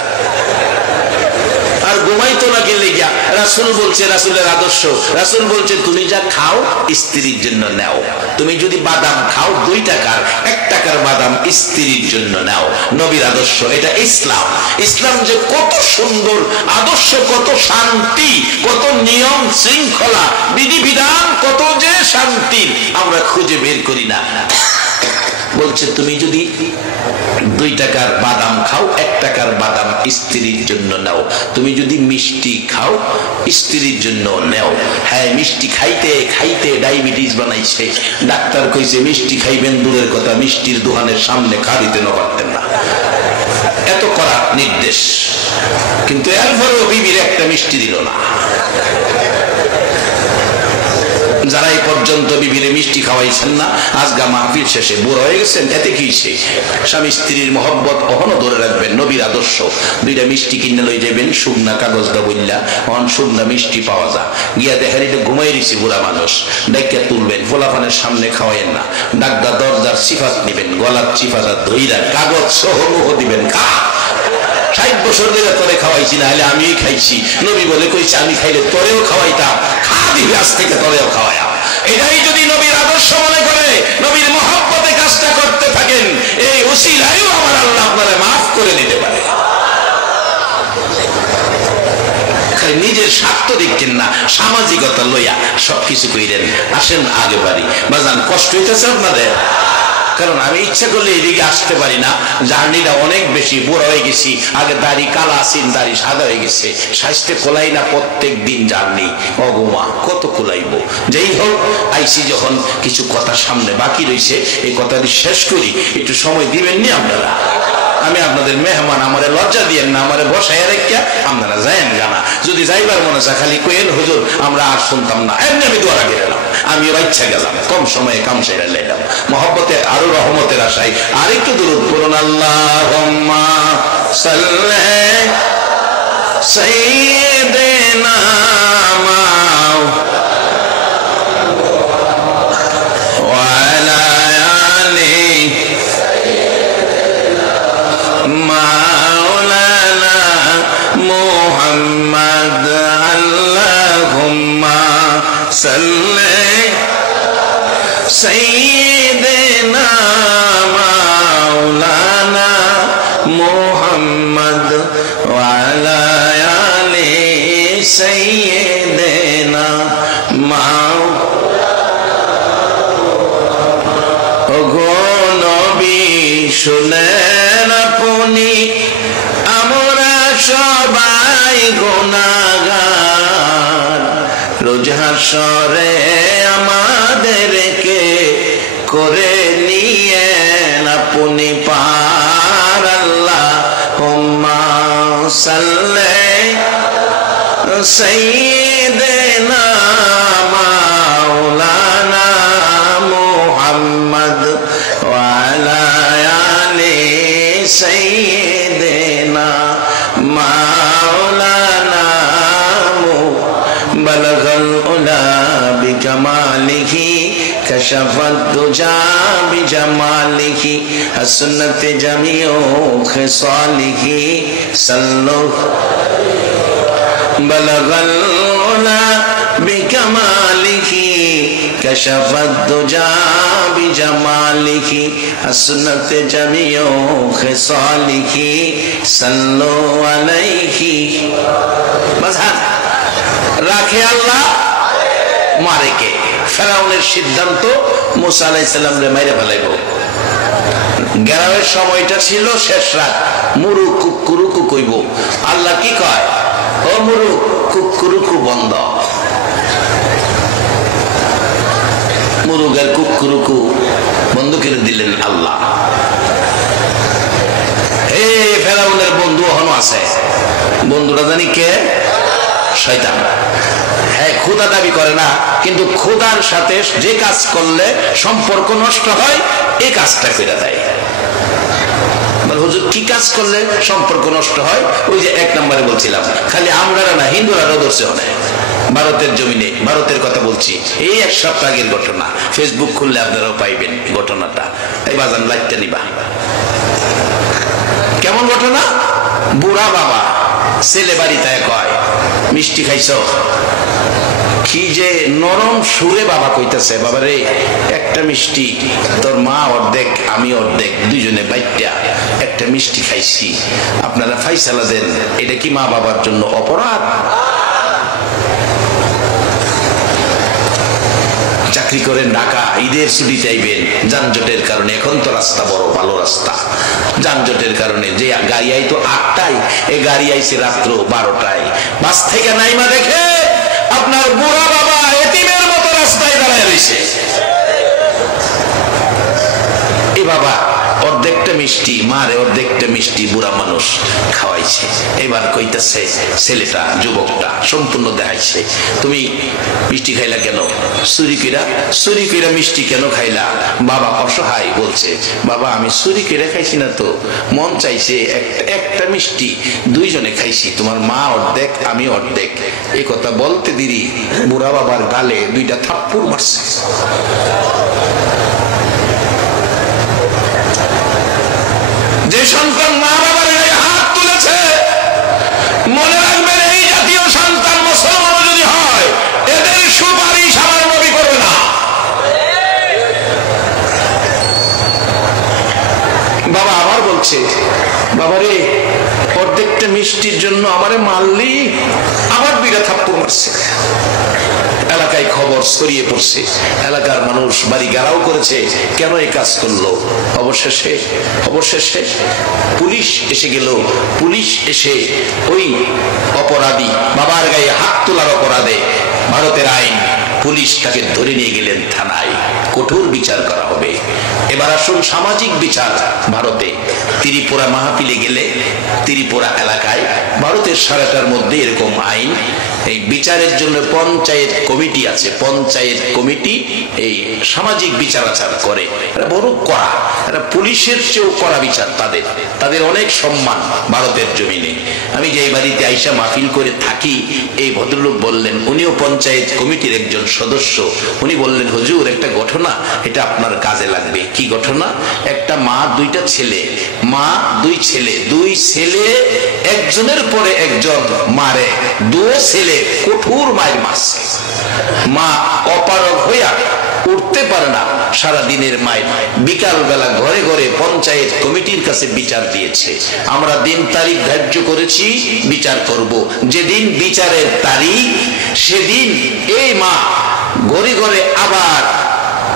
আর ঘুমাইতো না গেলে গিয়া রাসূল বলছে, রাসূলের আদর্শ, রাসূল বলছে তুমি যা খাও স্ত্রীর জন্য নাও, তুমি যদি বাদাম খাও 2 টাকার 1 টাকার বাদাম স্ত্রীর জন্য নাও, নবীর আদর্শ, এটা ইসলাম। ইসলাম যে কত সুন্দর আদর্শ, কত শান্তি, কত নিয়ম শৃঙ্খলা বিধিবিধান, কত যে শান্তির আমরা খুঁজে বের করি না। বলছে তুমি যদি 2 টাকার বাদাম খাও, 1 টাকার বাদাম স্ত্রীর জন্য নাও, তুমি যদি মিষ্টি খাও স্ত্রীর জন্য নাও। হ্যাঁ, মিষ্টি খাইতে খাইতে ডায়াবেটিস বানাইছে, ডাক্তার কইছে মিষ্টি খাইবেন দূরের কথা, মিষ্টির দোকানের সামনে খাড়িতে না পারতেন না, এত কড়া নির্দেশ, কিন্তু এরপরেও বিবির একটা মিষ্টি দিল না। যারা এই পর্যন্ত বিবিরে মিষ্টি খাওয়াইছেন না, আজগা মাহফিল শেষে বুড়ো হয়ে গেছেন, এতে কি স্বামী স্ত্রীর মহব্বত অহনো ধরে রাখবেন, নবীর আদর্শ। 2টা মিষ্টি কিনে লই যাবেন, শুকনা কাগজটা বললা, অন শুকনা মিষ্টি পাওয়া যায়, গিয়া দেখেন এটা ঘুমাই দিছি বুড়া মানুষ, ডাইকা তুলবেন, ফোলাফানের সামনে খাওয়াইন না, ডাকদা দরজার সিফাত নিবেন, গলার চিফাটা ধইরা কাগজ সহ মুহ দিবেন, খা 60 বছর ধরে তোরে খাওয়াইছি, না হলে আমি খাইছি, নবী বলে কইছে আমি খাইলে তোরেও খাওয়াইতাম, খা দিবি আজ থেকে তোরেও খাওয়াইয়া। এটাই যদি নবীর আদর্শ মনে করে, নবীর মহব্বতে কাজটা করতে থাকেন, এই উসিলায়ও আমার আল্লাহ আপনারে মাফ করে দিতে পারে। নিজের স্বার্থ দেখছেন না, সামাজিকতা লইয়া সবকিছু কইরেন। আসেন আগে বাড়ি, বাজান কষ্ট হইতেছে আপনাদের, কারণ আমি ইচ্ছা করলে এদিকে আসতে পারি না, জার্নিটা অনেক বেশি, বুড়া হয়ে গেছি, আগে দাড়ি কালা আসিন, দাড়ি সাদা হয়ে গেছে, স্বাস্থ্য কোলাই না, প্রত্যেক দিন জার্নি, অগমা কত কোলাইব। যেই হোক, আইসি যখন কিছু কথা সামনে বাকি রয়েছে, এই কথাটি শেষ করি, একটু সময় দিবেন নি আপনারা? আমি আপনাদের মেহমান, আমারে লজ্জা দিয়েন না, আমারে বসায় রেখে আপনারা যায়েন জানা, যদি যাইবার মনে চায় খালি কইেন হুজুর আমরা আর শুনতাম না, এমনি আমি দোয়া রাখি গেলাম, আমি ইচ্ছা গেলাম, কম সময়ে কাম সেরে লাইলাম, মহব্বতে আরো রহমতের আশায় আরেকটু দরুদ পড়ুন, আল্লাহুম্মা সাল্লি সাইয়্যিদিনা सय्यिदना मौलाना मुहम्मद व अला आले सय्यिदना ओगो नबी শুনেন আপনি আমরা সবাই গুনাহগার রোজ হাসরে আমাদেরকে করে নিয়েন আপনি পার আল্লাহুম্মা সাল্লি সাইয়্যিদিনা মাওলানা মুহাম্মদ ওয়া আলা আলি সাইয়্যিদিনা মাওলানা বালাগাল উলা বিকামালিহি কশফাত দুজা বিজামালিহি হাসনাত জামিউ খিসালিহি সাল্লু বালাগাল উলা বিকামালিহি কশফাত দুজা বিজামালিহি হাসনাত জামিউ খিসালিহি সাল্লু আলাইহি মাযহাব রাখে আল্লাহ মারে কে ফেরাউনের সিদ্ধান্ত মুসা আলাইহিস সালাম রে মাইরা ফেলাইবো গেরাওয়ের সময়টা ছিল শেষ রাত মুরু কুকুরুকু কইব আল্লাহ কি কয় ও মুরু কুকুরুকু বন্ধ মুরুগের কুকুরুকু বন্ধ করে দিলেন আল্লাহ এই ফেরাউনের বন্ধু এখনো আছে বন্ধুরা জানি কে শয়তান হ্যাঁ খোদা দাবি করে না কিন্তু খোদার সাথে যে কাজ করলে সম্পর্ক নষ্ট হয় এই কাজটা করে দেয় হুজুর কি কাজ করলে সম্পর্ক নষ্ট হয় ওই যে এক নম্বরে বলছিলাম খালি আমরা না হিন্দুরা ধরছে অনেক ভারতের জমিনে ভারতের কথা বলছি এই এক সপ্তাহ আগের ঘটনা ফেসবুক খুললে আপনারাও পাইবেন ঘটনাটা এই বাজান লাইটটা নিবা কেমন ঘটনা বুড়া বাবা ছেলে বাড়িতে কয় মিষ্টি খাইছো কি যে নরম সুরে বাবা কইতাছে বাবা রে একটা মিষ্টি তোর মা অর্ধেক আমি অর্ধেক দুইজনে বাইটা একটা মিষ্টি খাইছি আপনারা ফাইসালা দেন এটা কি মা বাবার জন্য অপরাধ চাকরি করে ঢাকা ঈদের ছুটি চাইবেন যানজটের কারণে এখন তো রাস্তা বড় ভালো রাস্তা যানজটের কারণে যে গাড়ি আইতো 8টায় এই গাড়ি আইছে রাত্র 12টায় বাস থেকে নাইমা দেখে আপনার বুড়া বাবা এতিমের মতো রাস্তায় দাঁড়ায় রয়েছে এ বাবা অর্ধেকটা মিষ্টি মারে অর্ধেকটা মিষ্টি বুড়া মানুষ খাওয়াইছে এবার কইতাছে ছেলেটা যুবকটা সম্পূর্ণ দেখাইছে তুমি মিষ্টি খাইলা কেন চুরি কইরা মিষ্টি কেন খাইলা বাবা অসহায় বলছে বাবা আমি চুরি কইরা খাইছি না তো মন চাইছে একটা মিষ্টি দুইজনে খাইছি তোমার মা অর্ধেক আমি অর্ধেক এই কথা বলতে দিরি বুড়া বাবার গালে দুইটা থাপ্পড় মারছে যে সন্তান মা বাবার গায়ে হাত তুলেছে মনে রাখবেন এই জাতীয় সন্তান মুসলমান যদি হয় এদের সুপারিশ আমার নবী করবে না বাবা আবার বলছে বাবা রে অর্ধেকটা মিষ্টির জন্য আমারে মারলি আবার দুইটা থাপ্পড় মারছে এলাকায় খবর ছড়িয়ে পড়ছে এলাকার মানুষ বাড়ি ঘেরাও করেছে কেন এই কাজ করলো অবশেষে পুলিশ এসে গেল পুলিশ এসে ওই অপরাধী বাবার গায়ে হাত তোলার অপরাধে ভারতের আইন পুলিশ তাকে ধরে নিয়ে গেলেন থানায় কঠোর বিচার করা হবে এবার আসুন সামাজিক বিচার ভারতে ত্রিপুরা মাহফিলে গেলে ত্রিপুরা এলাকায় ভারতের সারাটার মধ্যে এরকম আইন এই বিচারের জন্য পঞ্চায়েত কমিটি আছে পঞ্চায়েত কমিটি এই সামাজিক বিচার আচার করে এটা বড় কড়া এটা পুলিশের চেয়েও কড়া বিচার তাদের অনেক সম্মান ভারতের জমিনে আমি যে বাড়িতে আইসা মাহফিল করে থাকি এই ভদ্রলোক বললেন উনিও পঞ্চায়েত কমিটির একজন সদস্য উনি বললেন হুজুর একটা ঘটনা এটা আপনার কাজে লাগবে কি ঘটনা একটা মা দুইটা ছেলে মা দুই ছেলে একজনের পরে একজন মারে দুই ছেলে কঠোর মায়ের মারছে মা অপারগ হইয়া উঠতে পারে না, সারা দিনের মায়ের বিকাল বেলা ঘরে ঘরে পঞ্চায়েত কমিটির কাছে বিচার দিয়েছে। আমরা দিন তারিখ ধার্য করেছি, বিচার করব। যেদিন বিচারের তারিখ সেদিন এই মা ঘরে ঘরে আবার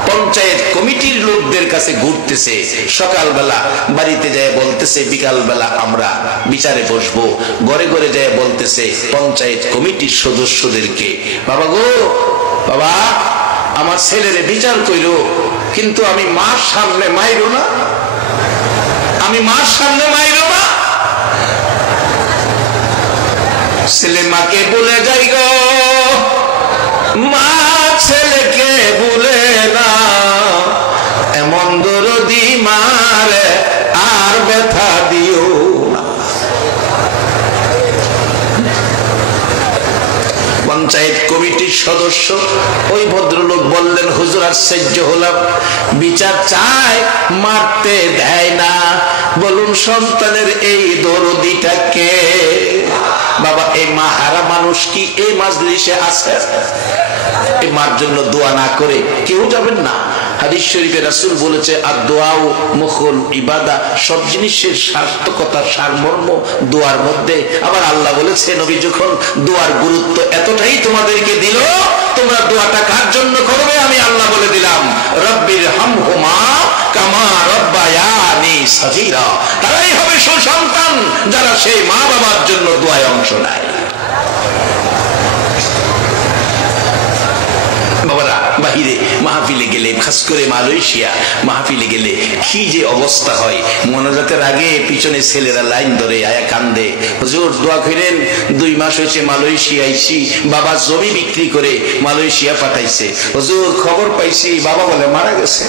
পঞ্চায়েত কমিটির লোকদের কাছে ঘুরতেছে। সকালবেলা বাড়িতে যায় বলতেছে বিকালবেলা আমরা বিচারে বসবো। ঘরে ঘরে যায় বলতেছে পঞ্চায়েত কমিটির সদস্যদেরকে, বাবা গো বাবা, আমার ছেলেরে বিচার কইরো, কিন্তু আমি মার সামনে মাইরো না, আমি মার সামনে মাইরো না। ছেলে মাকে বলে যাই গো, মা ছেলেকে ভুলে না, এমন দরদি মারে আর ব্যথা দিও না। পঞ্চায়েত কমিটির সদস্য ওই ভদ্রলোক বললেন, হুজুর আশ্চর্য হলাম, বিচার চায় মারতে দেয় না, বলুন সন্তানের এই দরদিটা কে? বাবা, এই মা হারা মানুষ কি এই মাজলিসে আছে? এই মার জন্য দোয়া না করে কেউ যাবেন না। হাদিস শরীফে রাসূল বলেছে, আর দোয়াও মুখুল ইবাদা, সব জিনিসের সার্থকতা সারমর্ম দোয়ার মধ্যে। আবার আল্লাহ বলেছে, নবী যখন দোয়ার গুরুত্ব এতটাই তোমাদেরকে দিল, তোমরা দোয়াটা কার জন্য করবে? আমি আল্লাহ বলে দিলাম, রব্বির হামহুমা কামা রব্বায়ানি সগীরা। তারাই হবে সুসন্তান যারা সেই মা বাবার জন্য দোয়ায় অংশ নেয়। বাবারা, বাহিরে মাহফিলে গেলে, খাস করে মালয়েশিয়া মাহফিলে গেলে কি যে অবস্থা হয়। মোনাজাতের আগে পিছনে ছেলেরা লাইন ধরে আয়া কান্দে, হুজুর দোয়া করেন, 2 মাস হয়েছে মালয়েশিয়া আইছি, বাবা জমি বিক্রি করে মালয়েশিয়া পাঠাইছে, হুজুর খবর পাইছি বাবা বলে মারা গেছে।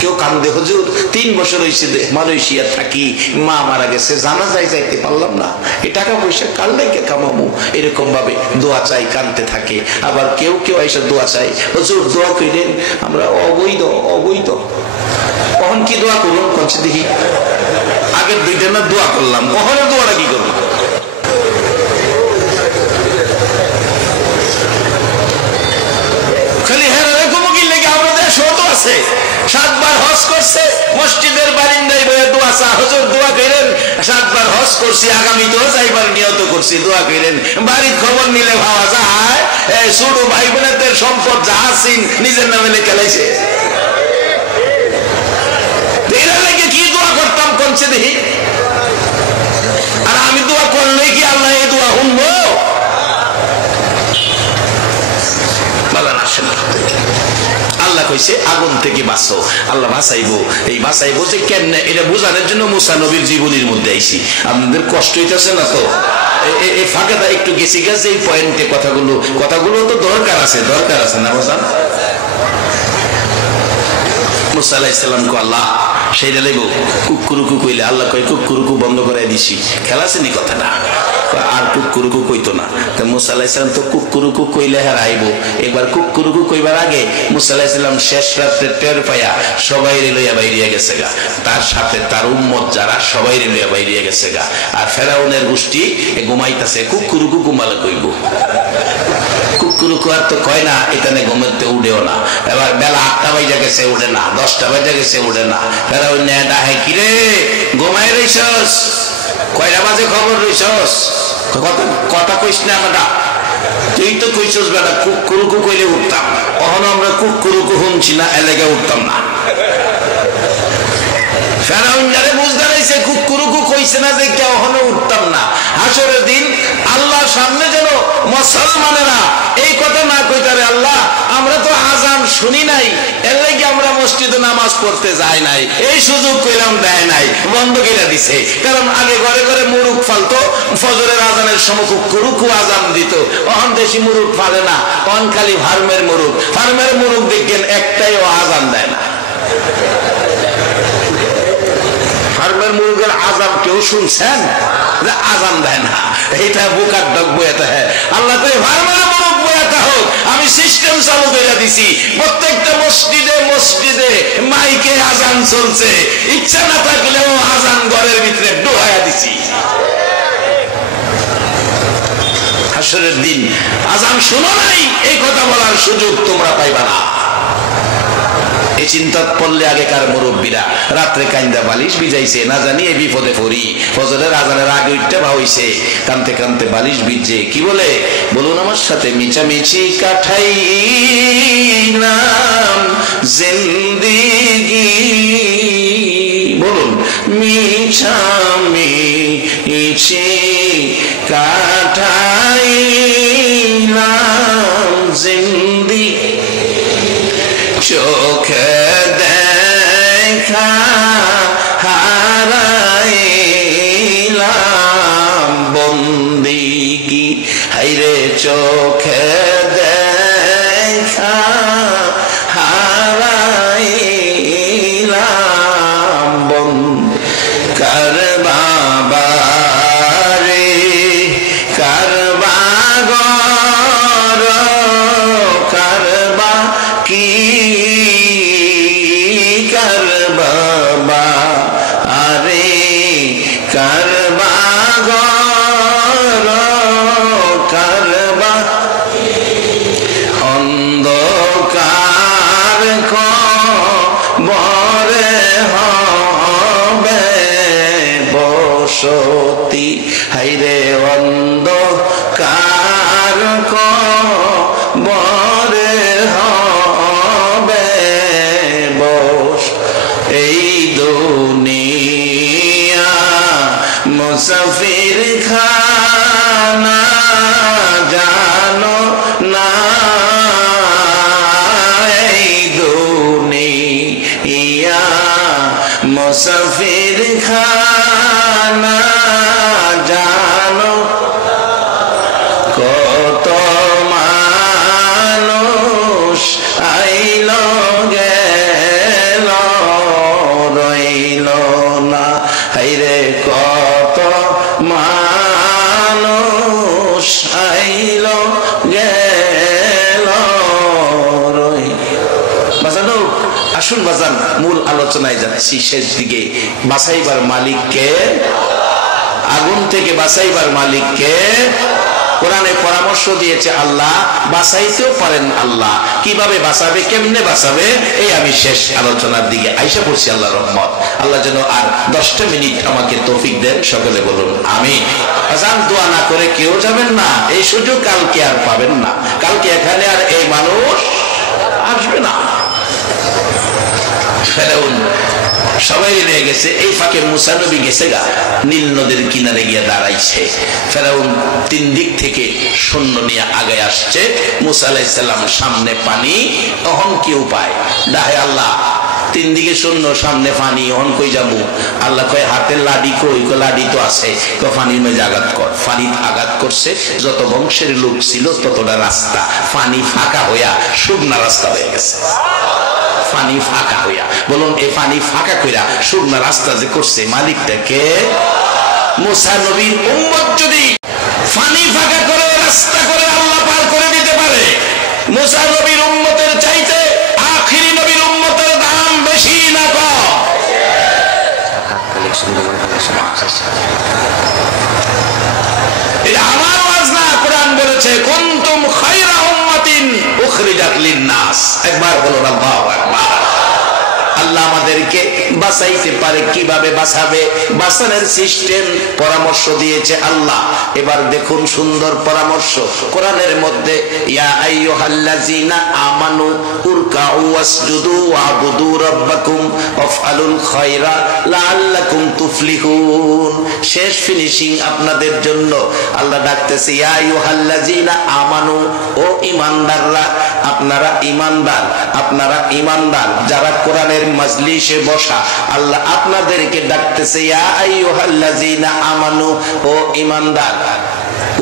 কেউ কান্দে, হুজুর 3 বছর হয়েছে মালয়েশিয়া থাকি, মা মারা গেছে, জানাজায় যাইতে পারলাম না, এই টাকা পয়সা কাল নাইকে কামাবো। এরকম ভাবে দোয়া চাই, কান্দতে থাকে। আবার কেউ কেউ এসে দোয়া চাই, হুজুর দোয়া কইলেন, আমরা অবৈধ অবৈধ। কখন কি দোয়া করুন কনছে দেখি? আগের 2টা না দোয়া করলাম, কখনের দোয়াটা কি করবো? খালি হ্যাঁ এরকম কি লেগে আমাদের শত আছে, 7 বার হজ করছে, মসজিদের বারিন্দায় বসে দোয়া চা, হুজুর দোয়া করেন, 7 বার হজ করছি, আগামীতেও যাইবার নিয়ত করছি, দোয়া করেন। বাড়ির খবর নিলে ভাবা যায় ছোট ভাই বোনেদের সম্পদ যা আছেন নিজের নামে লেখা লাইছে। এরা লেগে কি দোয়া করতাম কোনছে দেখি? আর আমি দোয়া করলে কি আল্লাহ এই দোয়া শুনবো? আল্লাহ কইছে আগুন থেকে বাঁচো, আল্লাহ বাঁচাইবো। এই বাঁচাইবো যে কেমনে এটা বোঝানোর জন্য মুসা নবীর জীবনীর মধ্যে আইছি। আপনাদের কষ্ট হইতেছে না তো? এই ফাঁকাটা একটু গেছি গেছে এই পয়েন্টে কথাগুলো তো দরকার আছে না বোঝান? মুসা আলাইহিস সালাম কো আল্লাহ সেইটা লাগবো কুকুরুকু কইলে আল্লাহ কয় কুকুরুকু বন্ধ করে দিছি। খেলা আছে নি কথাটা? আর কুকুরুকু কইতো না। তা মুসা আলাইহিস সালাম তো কুকুরুকু কইলে হারাইবো। একবার কুকুরুকু কইবার আগে মুসা আলাইহিস সালাম শেষ রাত্রে টের পায়া সবাই লইয়া বাইরিয়া গেছে গা, তার সাথে তার উম্মত যারা সবাই লইয়া বাইরিয়া গেছে গা। আর ফেরাউনের গোষ্ঠী ঘুমাইতেছে, কুকুরুকু ঘুমালে কইব। কুকুরুকু আর তো কয় না এখানে ঘুমাতে উঠেও না। এবার বেলা 8টা বাজে গেছে উঠে না, 10টা বাজে গেছে উঠে না। ফেরাউন ডাহে, কিরে ঘুমাই রইছস? কয়টা বাজে খবর রইছস? কথা কইস না বেটা, তুই তো কইছস বেটা কুকুরুকু কইলে উঠতাম। কখনো আমরা কুকুরুকু শুনছি না, এলাকা উঠতাম না। ফেরাউন যারে বুঝতে পারছে কুকুরুকু কইছে না যে কখনো উঠতাম না। হাসরের দিন আল্লাহর সামনে যেন মুসলমানেরা এই কথা না কইতারে, আল্লাহ আমরা তো আজান শুনি নাই, এর লাগি আমরা মসজিদে নামাজ পড়তে যাই নাই, এই সুযোগ কইলাম দেয় নাই, বন্ধ করে দিছে। কারণ আগে ঘরে ঘরে মুরুখ ফালতো, ফজরের আজানের সময় কুকুরুকু আজান দিত। অহন দেশি মুরুখ ফালে না, অহন খালি ফার্মের মুরুখ দেখেন একটাই ও আজান দেয় না। ফার্মের মুরগের আজান কেউ শুনছেন? আজান দেয় না, এইটা বুকার ডক বইতে হয়। আল্লাহ কই ফার্মের মুরগ বইতে হোক, আমি সিস্টেম চালু করে দিছি, প্রত্যেকটা মসজিদে মাইকে আজান চলছে, ইচ্ছা না থাকলেও আজান ঘরের ভিতরে ঢোকায়া দিছি। হাসরের দিন আজান শুনো নাই এই কথা বলার সুযোগ তোমরা পাইবা না। এই চিন্তা পড়লে আগেকার মুরব্বীরা রাত্রে কান্দা বালিশ ভিজাইছে, না জানি এই বিপদে পড়ি, ফজরের আজানের আগে উঠতে ভা হইছে, কানতে কানতে বালিশ ভিজে কি বলে বলুন আমার সাথে, মিছামিছি কাটাইলাম জিন্দেগি, বলুন মিছামিছি কাটাইলাম জিন্দেগি, চোখে দেখা হারাইলাম বন্দিগি, হাইরে চোখে দেখা হারাইলাম বন্দি, কার বাবা রে কার বাগর কার বা কি কার বাবা আরে কার বাগর কার বা, অন্ধকার কবরে হবে বসতি, হাইরে অন্ধকার কবরে হবে বস, এই দুনিয়া মুসাফির খানা জানো না, এই দুনিয়া মুসাফির খানা জানো, কত মানুষ আইল গেল রইল না, হাইরে কত মানুষ আইল গেল রইল। বাজানো আসুন বাজান, মূল আলোচনায় যাচ্ছি শেষ দিকে। বাছাইবার মালিককে, আগুন থেকে বাছাইবার মালিককে। কোরআনে পরামর্শ দিয়েছে আল্লাহ, বাঁচাইতেও পারেন আল্লাহ, কিভাবে বাঁচাবে কেমনে বাঁচাবে এই আমি শেষ আলোচনার দিকে আইসা পড়ছি। আল্লাহর রহমত, আল্লাহ যেন আর 10টা মিনিট আমাকে তৌফিক দেন, সকলে বলুন আমিন। আজান দোয়া না করে কেউ যাবেন না, এই সুযোগ কালকে আর পাবেন না, কালকে এখানে আর এই মানুষ আসবে না। ফেরাউন সবাই রয়ে গেছে, এই ফাঁকে মুসা নবী গেছে গা, নীল নদীর কিনারে গিয়ে দাঁড়াইছে। ফেরাউন 3 দিক থেকে সৈন্য নিয়ে আগে আসছে, মুসা আলাইহিস সালাম সামনে পানি, তখন কি উপায়? ডাহে আল্লাহ, 3 দিকে সৈন্য, সামনে পানি, অন কই যাবো? আল্লাহ কয় হাতের লাডি কই? লাডি তো আছে, পানির মেঝে আঘাত কর। পানি আঘাত করছে, যত বংশের লোক ছিল ততটা রাস্তা পানি ফাঁকা হইয়া শুকনা রাস্তা হয়ে গেছে। পানি ফাঁকা হইয়া, বলুন এই পানি ফাঁকা কইরা শুকনা রাস্তা যে করছে মালিকটাকে? মুসা নবীর উম্মত যদি পানি ফাঁকা করে রাস্তা করে আল্লাহ পার করে দিতে পারে, মুসা নবীর উম্মতের চাইতে আখিরি নবীর উম্মতের দাম বেশি না কম? এটা আমার ওয়াজ না, কোরআন বলেছে কুনতুম খায়রা উম্মাতিন উখরিজাত লিন-নাস। একবার বলুন আল্লাহু আকবার। আল্লাহ আমাদেরকে বাঁচাইতে পারে, কিভাবে বাঁচাবে বাঁচানোর সিস্টেম পরামর্শ দিয়েছে আল্লাহ। এবার দেখুন সুন্দর পরামর্শ কোরআনের মধ্যে, ইয়া আইয়ুহাল্লাযিনা আমানু উরকাউ ওয়াসজুদু ওয়াবুদু রাব্বাকুম ওয়াফআলুল খায়রা লাআল্লাকুম তুফলিহুন। শেষ ফিনিশিং আপনাদের জন্য আল্লাহ ডাকতেছে, ইয়া আইয়ুহাল্লাযিনা আমানু, ও ঈমানদাররা, আপনারা ঈমানদার, আপনারা ঈমানদার যারা কোরআনের মাজলিসে বসা, আল্লাহ আপনাদেরকে ডাকতেছে, ইয়া আইয়ুহাল্লাযিনা আমানু, ও ঈমানদার,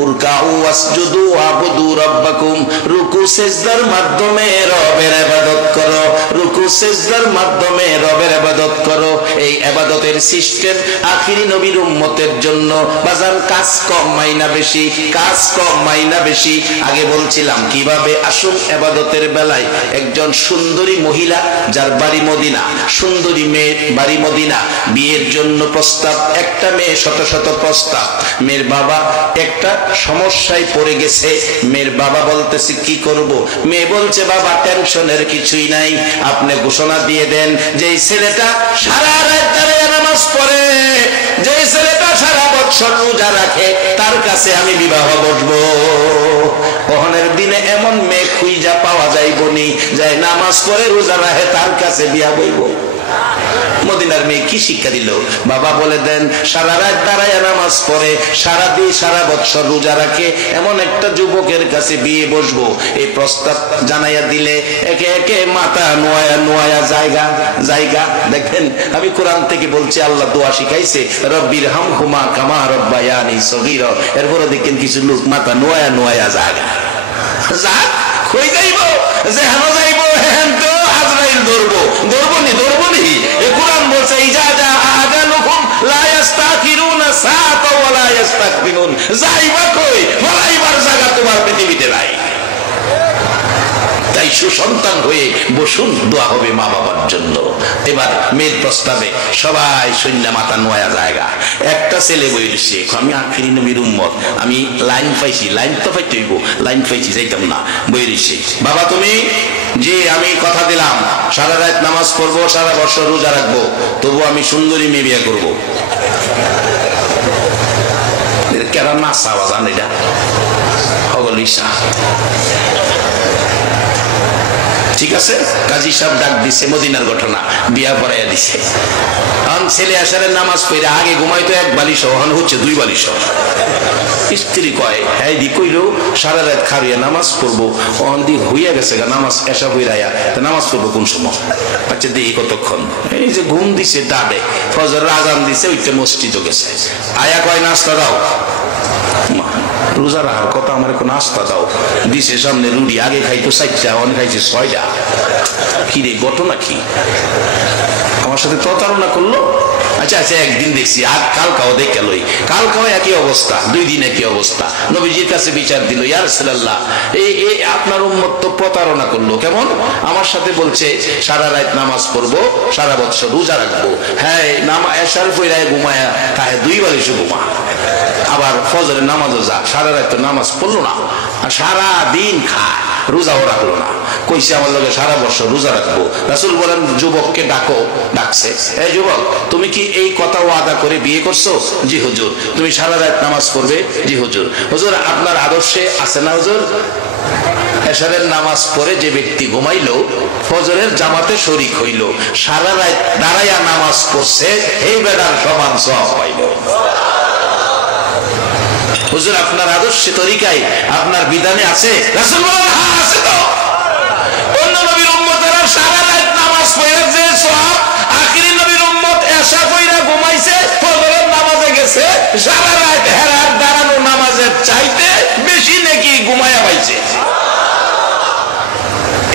উরকাউ ওয়াসজুদু ওয়াবুদু রাব্বাকুম, রুকু সিজদার মাধ্যমে রবের ইবাদত করো, রুকু সিজদার মাধ্যমে রবের ইবাদত করো। এই ইবাদতের সিস্টেম আখিরি নবীর উম্মতের জন্য বাজার কাজ কম মাইনা বেশি, কাজ কম মাইনা বেশি। আগে বলছিলাম কিভাবে, আসুন ইবাদতের বেলায় একজন সুন্দরী মহিলা যার বাড়ি মদিনা, সুন্দরী মেয়ে বাড়ি মদিনা, বিয়ের জন্য প্রস্তাব, একটা মেয়ে শত শত প্রস্তাব, মেয়ের বাবা একটা সমস্যায় পড়ে গেছে। মেয়ের বাবা বলতেছে কি করব? মেয়ে বলছে বাবা টেনশনের কিছুই নাই, আপনি ঘোষণা দিয়ে দেন যে ছেলেটা সারা রাত দাঁড়িয়ে নামাজ পড়ে, যে ছেলেটা সারা বছর রোজা রাখে, তার কাছে আমি বিবাহ বসবো। ওহনের দিনে এমন মেয়ে খুঁজা পাওয়া যাইব নি, যাই নামাজ পড়ে রোজা রাখে, তার কাছে বিয়া বইব। মদিনার মেয়ে কি শিক্ষা দিল? বাবা বলে দেন সারা রাত দাঁড়ায় নামাজ পড়ে, সারা বছর রোজা রাখে, এমন একটা যুবকের কাছে বিয়ে বসবো। এই প্রস্তাব জানাইয়া দিলে একে একে মাথা নোয়া জায়গা। দেখেন আমি কোরআন থেকে বলছি, আল্লাহ দোয়া শিখাইছে রব্বির হামহুমা কামা রব্বায়ানি সগীরা। এরপরে দেখেন কিছু লোক মাথা নোয়া জায়গা কই যাইব, যেহানো যাইব হেন তো আজরাইল ধরবো নি। এই কোরআন বলছে ইজাজা আজালুকুম লা ইস্তাখিরুনা সাআতা ওয়া লা ইস্তাকবিরুন। যাইবা কই? ফলাইবার জায়গা তোমার পৃথিবীতে নাই। তাই সুসন্তান হয়ে বসুন, দোয়া হবে মা বাবার জন্য। এবার মেয়ের প্রস্তাবে সবাই সৈন্য মাথা নোয়া জায়গা। একটা ছেলে বলছে আমি আখিরি নবীর উম্মত, আমি লাইন পাইছি, লাইন তো পাইতে হইব, লাইন পাইছি যাইতাম না। বলছে বাবা তুমি যে আমি কথা দিলাম সারা রাত নামাজ পড়বো, সারা বছর রোজা রাখবো, তবু আমি সুন্দরী মেয়ে বিয়ে করবো। কেরা নাচা বাজান এটা হগলিসা। ঠিক আছে, কাজী সাহেব ডাক দিছে, মদিনার ঘটনা, বিয়া পড়াইয়া দিছে। ছেলে আসারের নামাজ পড়ে আগে ঘুমাইতো এক বালিশ, ওখানে হচ্ছে 2 বালিশ। স্ত্রী কয় হ্যাঁ দি কইলো সারা রাত খারিয়া নামাজ পড়বো, ওখান দিয়ে হইয়া গেছে নামাজ এসা হইয়া, নামাজ পড়বো কোন সময়? আচ্ছা দেখি কতক্ষণ। এই যে ঘুম দিছে ডাবে, ফজর আজান দিছে, ওইটা মসজিদও গেছে। আয়া কয় নাস্তা দাও। রোজা রাখার কথা, আমার কোন নাস্তা দাও। দিছে সামনে রুটি, আগে খাইতো 4টা, অনেক খাইছে 6টা। কি রে ঘটনা কি? আমার সাথে প্রতারণা করলো। আচ্ছা একদিন দেখছি, আর কালকাও দেখে লই, কালকাও একই অবস্থা, 2 দিন একই অবস্থা। নবীজির কাছে বিচার দিল, ইয়া রাসূলুল্লাহ এই আপনার উম্মত তো প্রতারণা করলো। কেমন? আমার সাথে বলছে সারা রাত নামাজ পড়বো, সারা বছর রোজা রাখবো, হ্যাঁ এশার পইরায় ঘুমায়া তাহে 2 বালিশে ঘুমা, আবার ফজরের নামাজও যা, সারা রাত তো নামাজ পড়লো না, আর সারা দিন খায়, রোজাও রাখলো না। কইছে আমার লগে সারা বছর রোজা রাখবো। রাসূল বলেন যুবককে ডাকছে, এই যুবক তুমি কি এই কথা ওয়াদা করে বিয়ে করছো? জি হুজুর। তুমি সারা রাত নামাজ পড়বে? জি হুজুর। হুজুর আপনার আদর্শে আছে না হুজুর এশারের নামাজ পড়ে যে ব্যক্তি ঘুমাইলো, ফজরের জামাতে শরীক হইল, সারা রাত দাঁড়াইয়া নামাজ পড়ছে, এই বেটার সমান সওয়াব পাইল। হুজুর আপনার আদর্শে তরিকায় আপনার বিধানে আছে? রাসূল বলেন হ্যাঁ আছে তো। অন্য নবীর উম্মতেরা সারা রাত নামাজ পড়ে যে সওয়াব, আখিরি নবীর উম্মত এশা পড়া ঘুমাইছে, ফজরের নামাজে গেছে, সারা রাত হেরাত দাঁড়ানো নামাজের চাইতে বেশি নাকি ঘুমায়া পাইছে।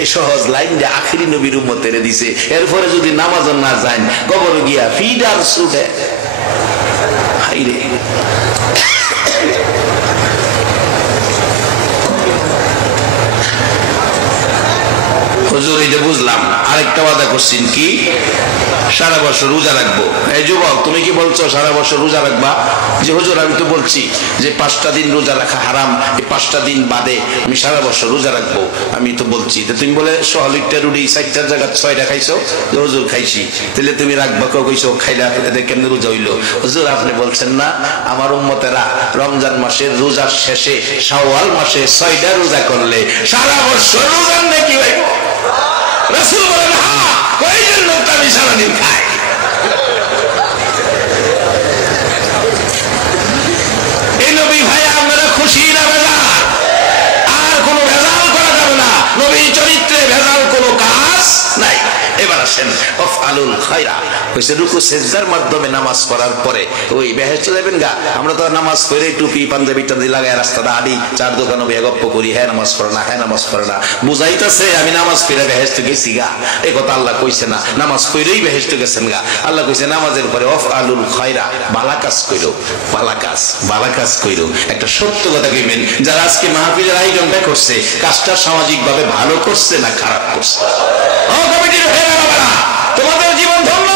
এই সহজ লাইন যে আখিরি নবীর উম্মতের দিছে, এরপরে যদি নামাজ না যায় কবর গিয়া ফিডার ছুটে। হাইরে হুজুর এটা বুঝলাম, আরেকটা ওয়াদা করছেন কি সারা বছর রোজা রাখবো। এই যুবক তুমি কি বলছো সারা বছর রোজা রাখবা? যে হুজুর আমি তো বলছি যে 5টা দিন রোজা রাখা হারাম, এই 5টা দিন বাদে আমি সারা বছর রোজা রাখবো। আমি তো বলছি, তুমি বলে 100 রুটি 4টার জায়গা 6টা খাইছো? হুজুর খাইছি। তাহলে তুমি রাখবা কইছো, খাইলা কেমনে রোজা হইলো? হুজুর আপনি বলছেন না আমার উম্মতেরা রমজান মাসের রোজার শেষে শাওয়াল মাসে 6টা রোজা করলে সারা বছর রোজা নাকি ভাই? রাসূল বলেন হ্যাঁ, ওই জন্য আমি সারাদিন খাই। এই নবী ভাই আপনারা খুশি না বেজার? আর কোনো ভেজাল করা যাবে না, নবী চরিত্রে ভেজাল কোনো কাজ নাই। এবার আসেন আফআলুল খায়রা, কইছে রুকু সিজদার মাধ্যমে নামাজ পড়ার পরে ওই বেহেশতে যাবেন গা। আমরা তো নামাজ পড়ে টুপি পাঞ্জাবি টাঞ্জাবি লাগায় রাস্তাটা আদি 4 দোকানে বিয়ে গপ্প করি, হ্যাঁ নামাজ পড়ে না, হ্যাঁ নামাজ পড়ে না, বুঝাইতেছে আমি নামাজ পড়ে বেহেশতে গেছি গা। এই কথা আল্লাহ কইছে না, নামাজ পড়েই বেহেশতে গেছেন গা। আল্লাহ কইছে নামাজের পরে আফআলুল খায়রা, ভালো কাজ কইরো, ভালো কাজ কইরো। একটা সত্য কথা কইবেন, যারা আজকে মাহফিলের আয়োজনটা করছে কাজটা সামাজিক ভাবে ভালো করছে না খারাপ করছে? ও কমিটির হয়ে গেল না, তোমাদের জীবন ধন্য,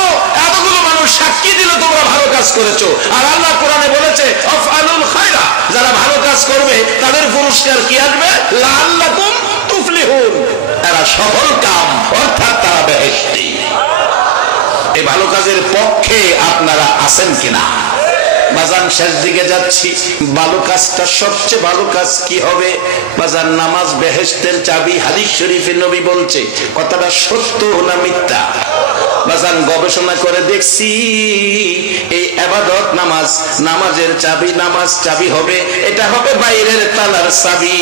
এতগুলো মানুষ সাক্ষী দিল তোমরা ভালো কাজ করেছো। আর আল্লাহ কোরআনে বলেছে আফআলুল খায়রা, যারা ভালো কাজ করবে তাদের পুরস্কার কি আসবে? লাআল্লাকুম তুফলিহুন, তারা সফল কাম, অর্থাৎ তারা বেহেশতি। এই ভালো কাজের পক্ষে আপনারা আছেন কিনা? বাজান শেষ দিকে যাচ্ছি। ভালো কাজটা সবচেয়ে ভালো কাজ কি হবে? বাজান নামাজ বেহেশতের চাবি। হাদিস শরীফে নবী বলছে, কথাটা সত্য না মিথ্যা? বাজান গবেষণা করে দেখছি এই ইবাদত নামাজ, নামাজের চাবি, নামাজ চাবি হবে, এটা হবে বাইরের তালার চাবি।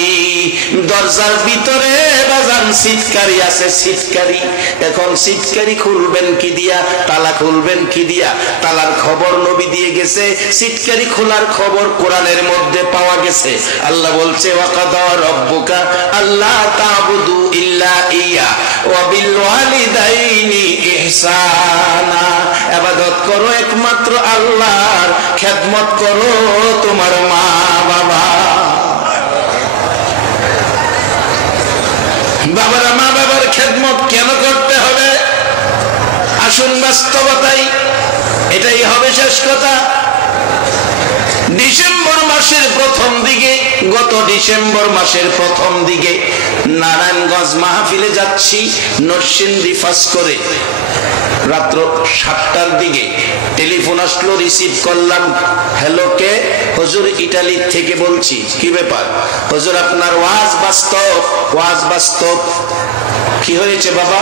দরজার ভিতরে বাজান সিটকারি আছে, সিটকারি। এখন সিটকারি খুলবেন কি দিয়া, তালা খুলবেন কি দিয়া? তালার খবর নবী দিয়ে গেছে, সিটকারি খোলার খবর কোরআনের মধ্যে পাওয়া গেছে। আল্লাহ বলছে, ওয়াকাদা রাব্বুকা আল্লা তা'বুদু ইল্লা ইয়া ওয়া বিল ওয়ালিদাইনি ইহসানা। ইবাদত করো একমাত্র আল্লাহর, খেদমত করো তোমার মা বাবা। বাবারা, মা বাবার খেদমত কেন করতে হবে? আসুন বাস্তবতাই, এটাই হবে শেষ কথা। ডিসেম্বর মাসের প্রথম দিকে, গত ডিসেম্বর মাসের প্রথম দিকে নারায়ণগঞ্জ মাহফিলে যাচ্ছি, নরসিংদী ফাঁস করে রাত্র 7টার দিকে টেলিফোন আসলো, রিসিভ করলাম। হ্যালো, কে? হুজুর ইটালি থেকে বলছি। কি ব্যাপার? হুজুর আপনার ওয়াজ বাস্তব, ওয়াজ বাস্তব। কি হয়েছে বাবা?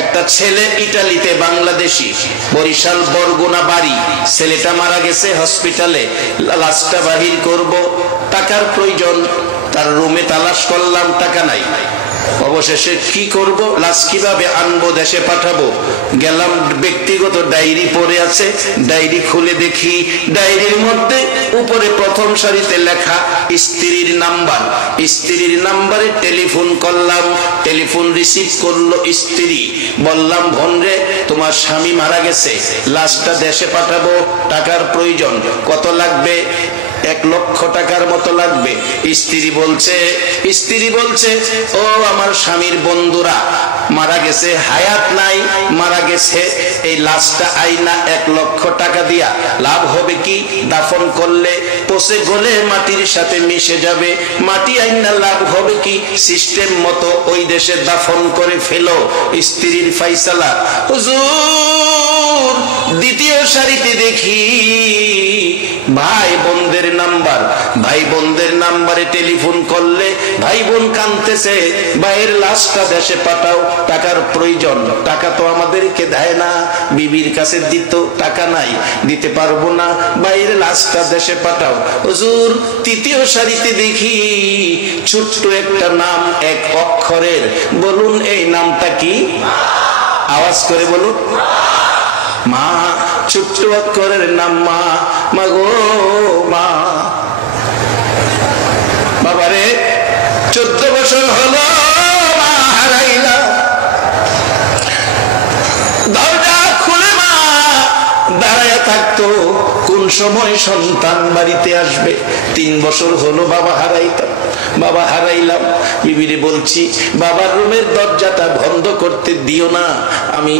একটা ছেলে ইটালিতে, বাংলাদেশি, বরিশাল বরগুনা বাড়ি, ছেলেটা মারা গেছে হসপিটালে, লাশটা বাহির করব, টাকার প্রয়োজন। তার রুমে তালাশ করলাম, টাকা নাই। অবশেষে কি করব? লাশ কিভাবে আনবো, দেশে পাঠাবো? গেলাম, ব্যক্তিগত ডায়েরি পড়ে আছে, ডায়েরি খুলে দেখি, ডায়েরির মধ্যে উপরে প্রথম সারিতে লেখা স্ত্রীর নাম্বার। স্ত্রীর নাম্বারে টেলিফোন করলাম, টেলিফোন রিসিভ করলো স্ত্রী। বললাম, বোন রে, তোমার স্বামী মারা গেছে, লাশটা দেশে পাঠাবো, টাকার প্রয়োজন, কত লাগবে? 1 লক্ষ টাকার মতো লাগবে। স্ত্রী বলছে, ও আমার স্বামীর বন্ধুরা মারা গেছে, হায়াত নাই, মারা গেছে, এই লাশটা আইনা 1 লক্ষ টাকা দিয়া লাভ হবে কি? দাফন করলে পচে গলে মাটির সাথে মিশে যাবে, মাটি আইনা লাভ হবে কি? সিস্টেম মতো ওই দেশে দাফন করে ফেলো। স্ত্রীর ফাইসালা। হুজুর দ্বিতীয় সারিতে দেখি ভাই বোনদের নাম্বার, ভাই বোনদের নাম্বারে টেলিফোন করলে ভাই বোন কাঁদতেছে, ভাইয়ের লাশটা দেশে পাঠাও, টাকার প্রয়োজন। টাকা তো আমাদেরকে দেয় না, বিবির কাছে দিত, টাকা নাই, দিতে পারবো না, ভাইয়ের লাশটা দেশে পাঠাও। হুজুর তৃতীয় সারিতে দেখি ছোট্ট একটা নাম, 1 অক্ষরের। বলুন এই নামটা কি? আওয়াজ করে বলুন। মা। ছোট্ট অক্ষরের নাম মা। মা গো মা। বাবারে 14 বছর হলো মা হারাইলাম। দরজা খুলে মা দাঁড়ায় থাকতো, কোন সময় সন্তান বাড়িতে আসবে। 3 বছর হলো বাবা হারাইলাম। বিবিরে বলছি, বাবার রুমের দরজাটা বন্ধ করতে দিও না, আমি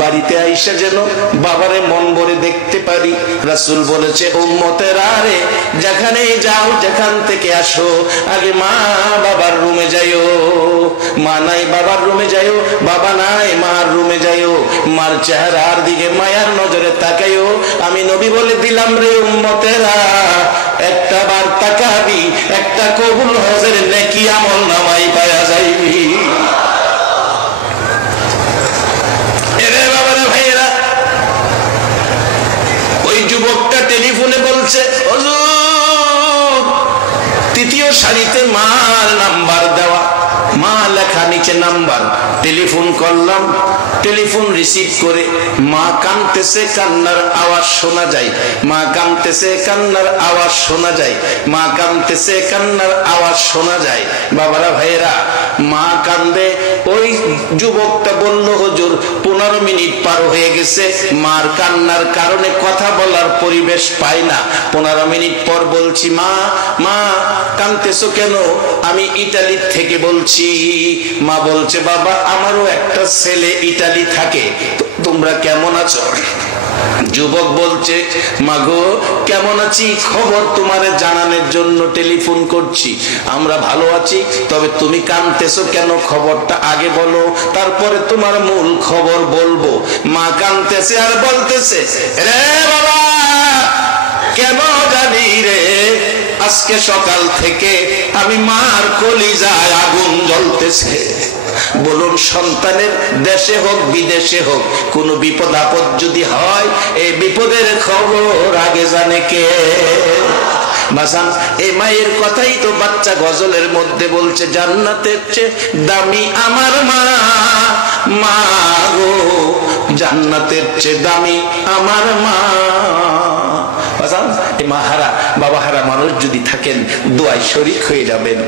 বাড়িতে আইসা যেন বাবারে মন ভরে দেখতে পারি। রাসূল বলেছে, উম্মতেরা রে, যেখানে যাও, যেখান থেকে আসো, আগে মা বাবার রুমে যাইও। মা নাই বাবার রুমে যাইও, বাবা নাই মার রুমে যাইও, মার চেহারার দিকে মায়ার নজরে তাকাইও। আমি নবী বলে দিলাম রে উম্মতেরা, একটা বার তাকাবি, একটা কবুল হজের নেকি আমল নামাই পাওয়া যাইবি। এরে বাবারা, ভাইয়েরা, ওই যুবকটা টেলিফোনে বলছে, হুজুর তৃতীয় সারিতে মার নাম্বার দেওয়া, মা লেখা, নিচে নাম্বার। টেলিফোন করলাম, টেলিফোন রিসিভ করে মা কাঁদতেছে, কান্নার আওয়াজ শোনা যায়। মা কাঁদতেছে, কান্নার আওয়াজ শোনা যায়। মা কাঁদতেছে, কান্নার আওয়াজ শোনা যায়। বাবারা, ভাইয়েরা, মা কান্দে। ওই যুবকটা বলল, হুজুর 15 মিনিট পার হয়ে গেছে, মার কান্নার কারণে কথা বলার পরিবেশ পাই না। 15 মিনিট পর বলছি, মা মা কাঁদতেছো কেন? আমি ইটালি থেকে বলছি। মা বলছে, বাবা আমারও একটা ছেলে ইটালি থাকে, তোমরা কেমন আছো? যুবক বলছে, মাগো কেমন আছি, খবর তোমারে জানানোর জন্য টেলিফোন করছি। আমরা ভালো আছি, তবে তুমি কাঁদতেছো কেন, খবরটা আগে বলো, তারপরে তোমার মূল খবর বলবো। মা কাঁদতেছে আর বলতেছে, রে বাবা কেন জানি রে, আজকে সকাল থেকে আমি মার কলিজায় আগুন জ্বলতেছে। বলুন, সন্তানের দেশে হোক বিদেশে হোক কোনো বিপদ আপদ যদি হয়, এই বিপদের খবর আগে জানে কে? বাসান, এই মায়ের কথাই তো বাচ্চা গজলের মধ্যে বলছে, জান্নাতের চেয়ে দামি আমার মা, মা গো জান্নাতের চেয়ে দামি আমার মা। মাহারা বাবাহারা মানুষ যদি থাকেন, দোয়ায় শরীক হয়ে যাবেন।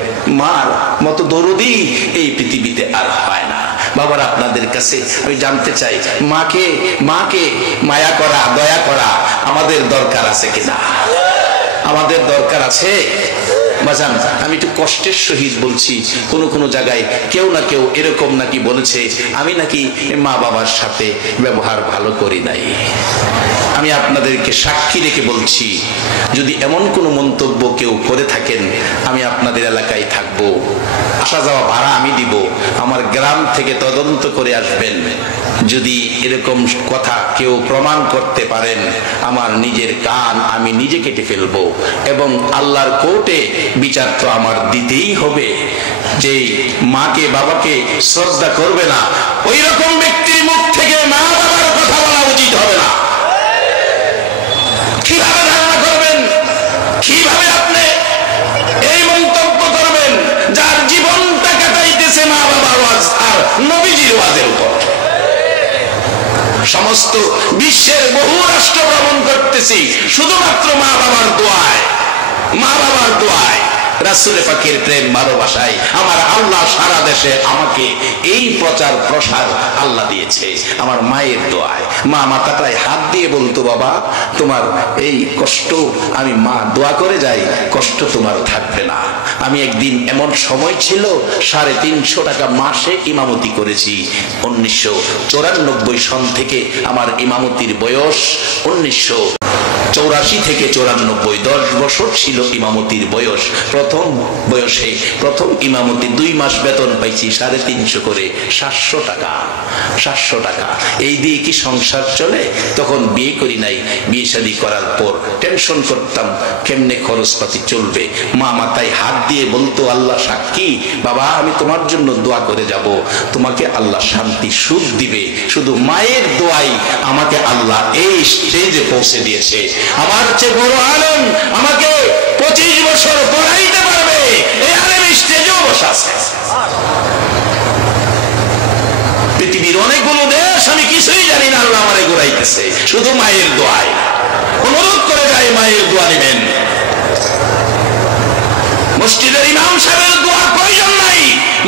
মার মতো দরদি এই পৃথিবীতে আর হয় না। বাবার আপনাদের কাছে আমি জানতে চাই, মাকে মায়া করা, দয়া করা আমাদের দরকার আছে কিনা? আমাদের দরকার আছে। বাজান, আমি একটু কষ্টের সহিত বলছি, কোন জায়গায় কেউ না কেউ এরকম নাকি বলেছে, আমি নাকি মা বাবার সাথে ব্যবহার ভালো করি নাই। আমি আপনাদেরকে সাক্ষী রেখে বলছি, যদি এমন কোনো মন্তব্য কেউ করে থাকেন, আমি আপনাদের এলাকায় থাকবো, আসা যাওয়া ভাড়া আমি দিব, আমার গ্রাম থেকে তদন্ত করে আসবেন। যদি এরকম কথা কেউ প্রমাণ করতে পারেন, আমার নিজের কান আমি নিজে কেটে ফেলবো, এবং আল্লাহর কোর্টে বিচার তো আমার দিতেই হবে। যে মাকে বাবাকে শ্রদ্ধা করবে না, ওই রকম ব্যক্তির মুখ থেকে মা বাবার কথা বলা উচিত হবে না। কিভাবে ধারণা করবেন, কিভাবে আপনি এই মন্তব্য করবেন যার জীবনটা কাটাইতেছে মা বাবার ওয়াজ আর নবীজির ওয়াজের উপর? সমস্ত বিশ্বের বহু রাষ্ট্র ভ্রমণ করতেছি শুধুমাত্র মা বাবার দোয়ায়, মা বাবার দোয়ায়, রাসূল পাকের প্রেম ভালোবাসায় আমার আল্লাহ সারা দেশে আমাকে এই প্রচার প্রসার আল্লাহ দিয়েছে আমার মায়ের দোয়ায়। মা মাথাটায় হাত দিয়ে বলতো, বাবা তোমার এই কষ্ট, আমি মা দোয়া করে যাই, কষ্ট তোমার থাকবে না। আমি একদিন এমন সময় ছিল 350 টাকা মাসে ইমামতি করেছি। 1994 সন থেকে আমার ইমামতির বয়স, 1984 থেকে 94, 10 বছর ছিল ইমামতির বয়স। প্রথম বয়সে প্রথম ইমামতি 2 মাস বেতন পাইছি 350 করে, 700 টাকা। 700 টাকা এই দিয়ে কি সংসার চলে? তখন বিয়ে করি নাই, বিয়ে শাদী করার পর টেনশন করতাম কেমনে খরচপাতি চলবে। মা মাথায় হাত দিয়ে বলতো, আল্লাহ সাক্ষী বাবা আমি তোমার জন্য দোয়া করে যাব, তোমাকে আল্লাহ শান্তি সুখ দিবে। শুধু মায়ের দোয়াই আমাকে আল্লাহ এই স্টেজে পৌঁছে দিয়েছে। আমার চেয়ে বড় আলেম আমাকে 25 বছর পড়াইতে পারবে, এই আলেম স্টেজেও বসে আছে। পৃথিবীর অনেকগুলো দেশ আমি কিছুই জানি না, আল্লাহ আমারে ঘুরাইতেছে শুধু মায়ের দোয়ায়। অনুরোধ করে যায়, মায়ের দোয়া নেবেন। মসজিদের ইমাম সাহেবের দোয়া প্রয়োজন নাই,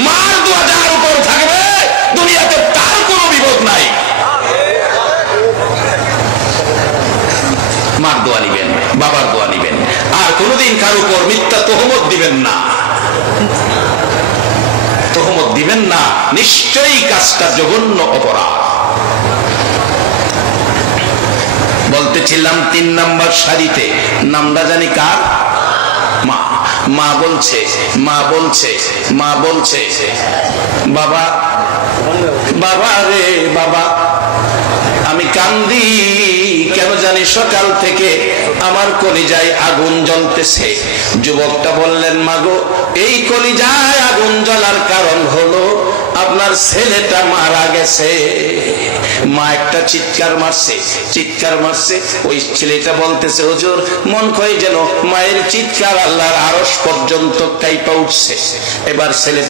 মার দোয়া যার উপর থাকবে দুনিয়াতে তার কোনো বিপদ নাই। মার দোয়া নিবেন, বাবার দোয়া নিবেন, আর কোনোদিন কার উপর মিথ্যা তহমত দিবেন না, তহমত দিবেন না, নিশ্চয়ই কাজটা জঘন্য অপরাধ। বলতেছিলাম 3 নম্বর সারিতে নামটা জানি কার? মা। মা বলছে, মা বলছে, মা বলছে, বাবা বাবা রে বাবা আমি কান্দি কেন জানি, সকাল থেকে আমার কলিজায় আগুন জ্বলতেছে। যুবকটা বললেন, মাগো এই কলিজায় আগুন জ্বলার কারণ হলো আপনার ছেলেটা মারা গেছে। মা একটা চিৎকার মারছে, চিৎকার মারছে। ওই ছেলেটা বলতেছে, হুজুর মন কয় যেন মায়ের চিৎকার আল্লাহর আরশ পর্যন্ত কাইপা উঠছে। এবার ছেলে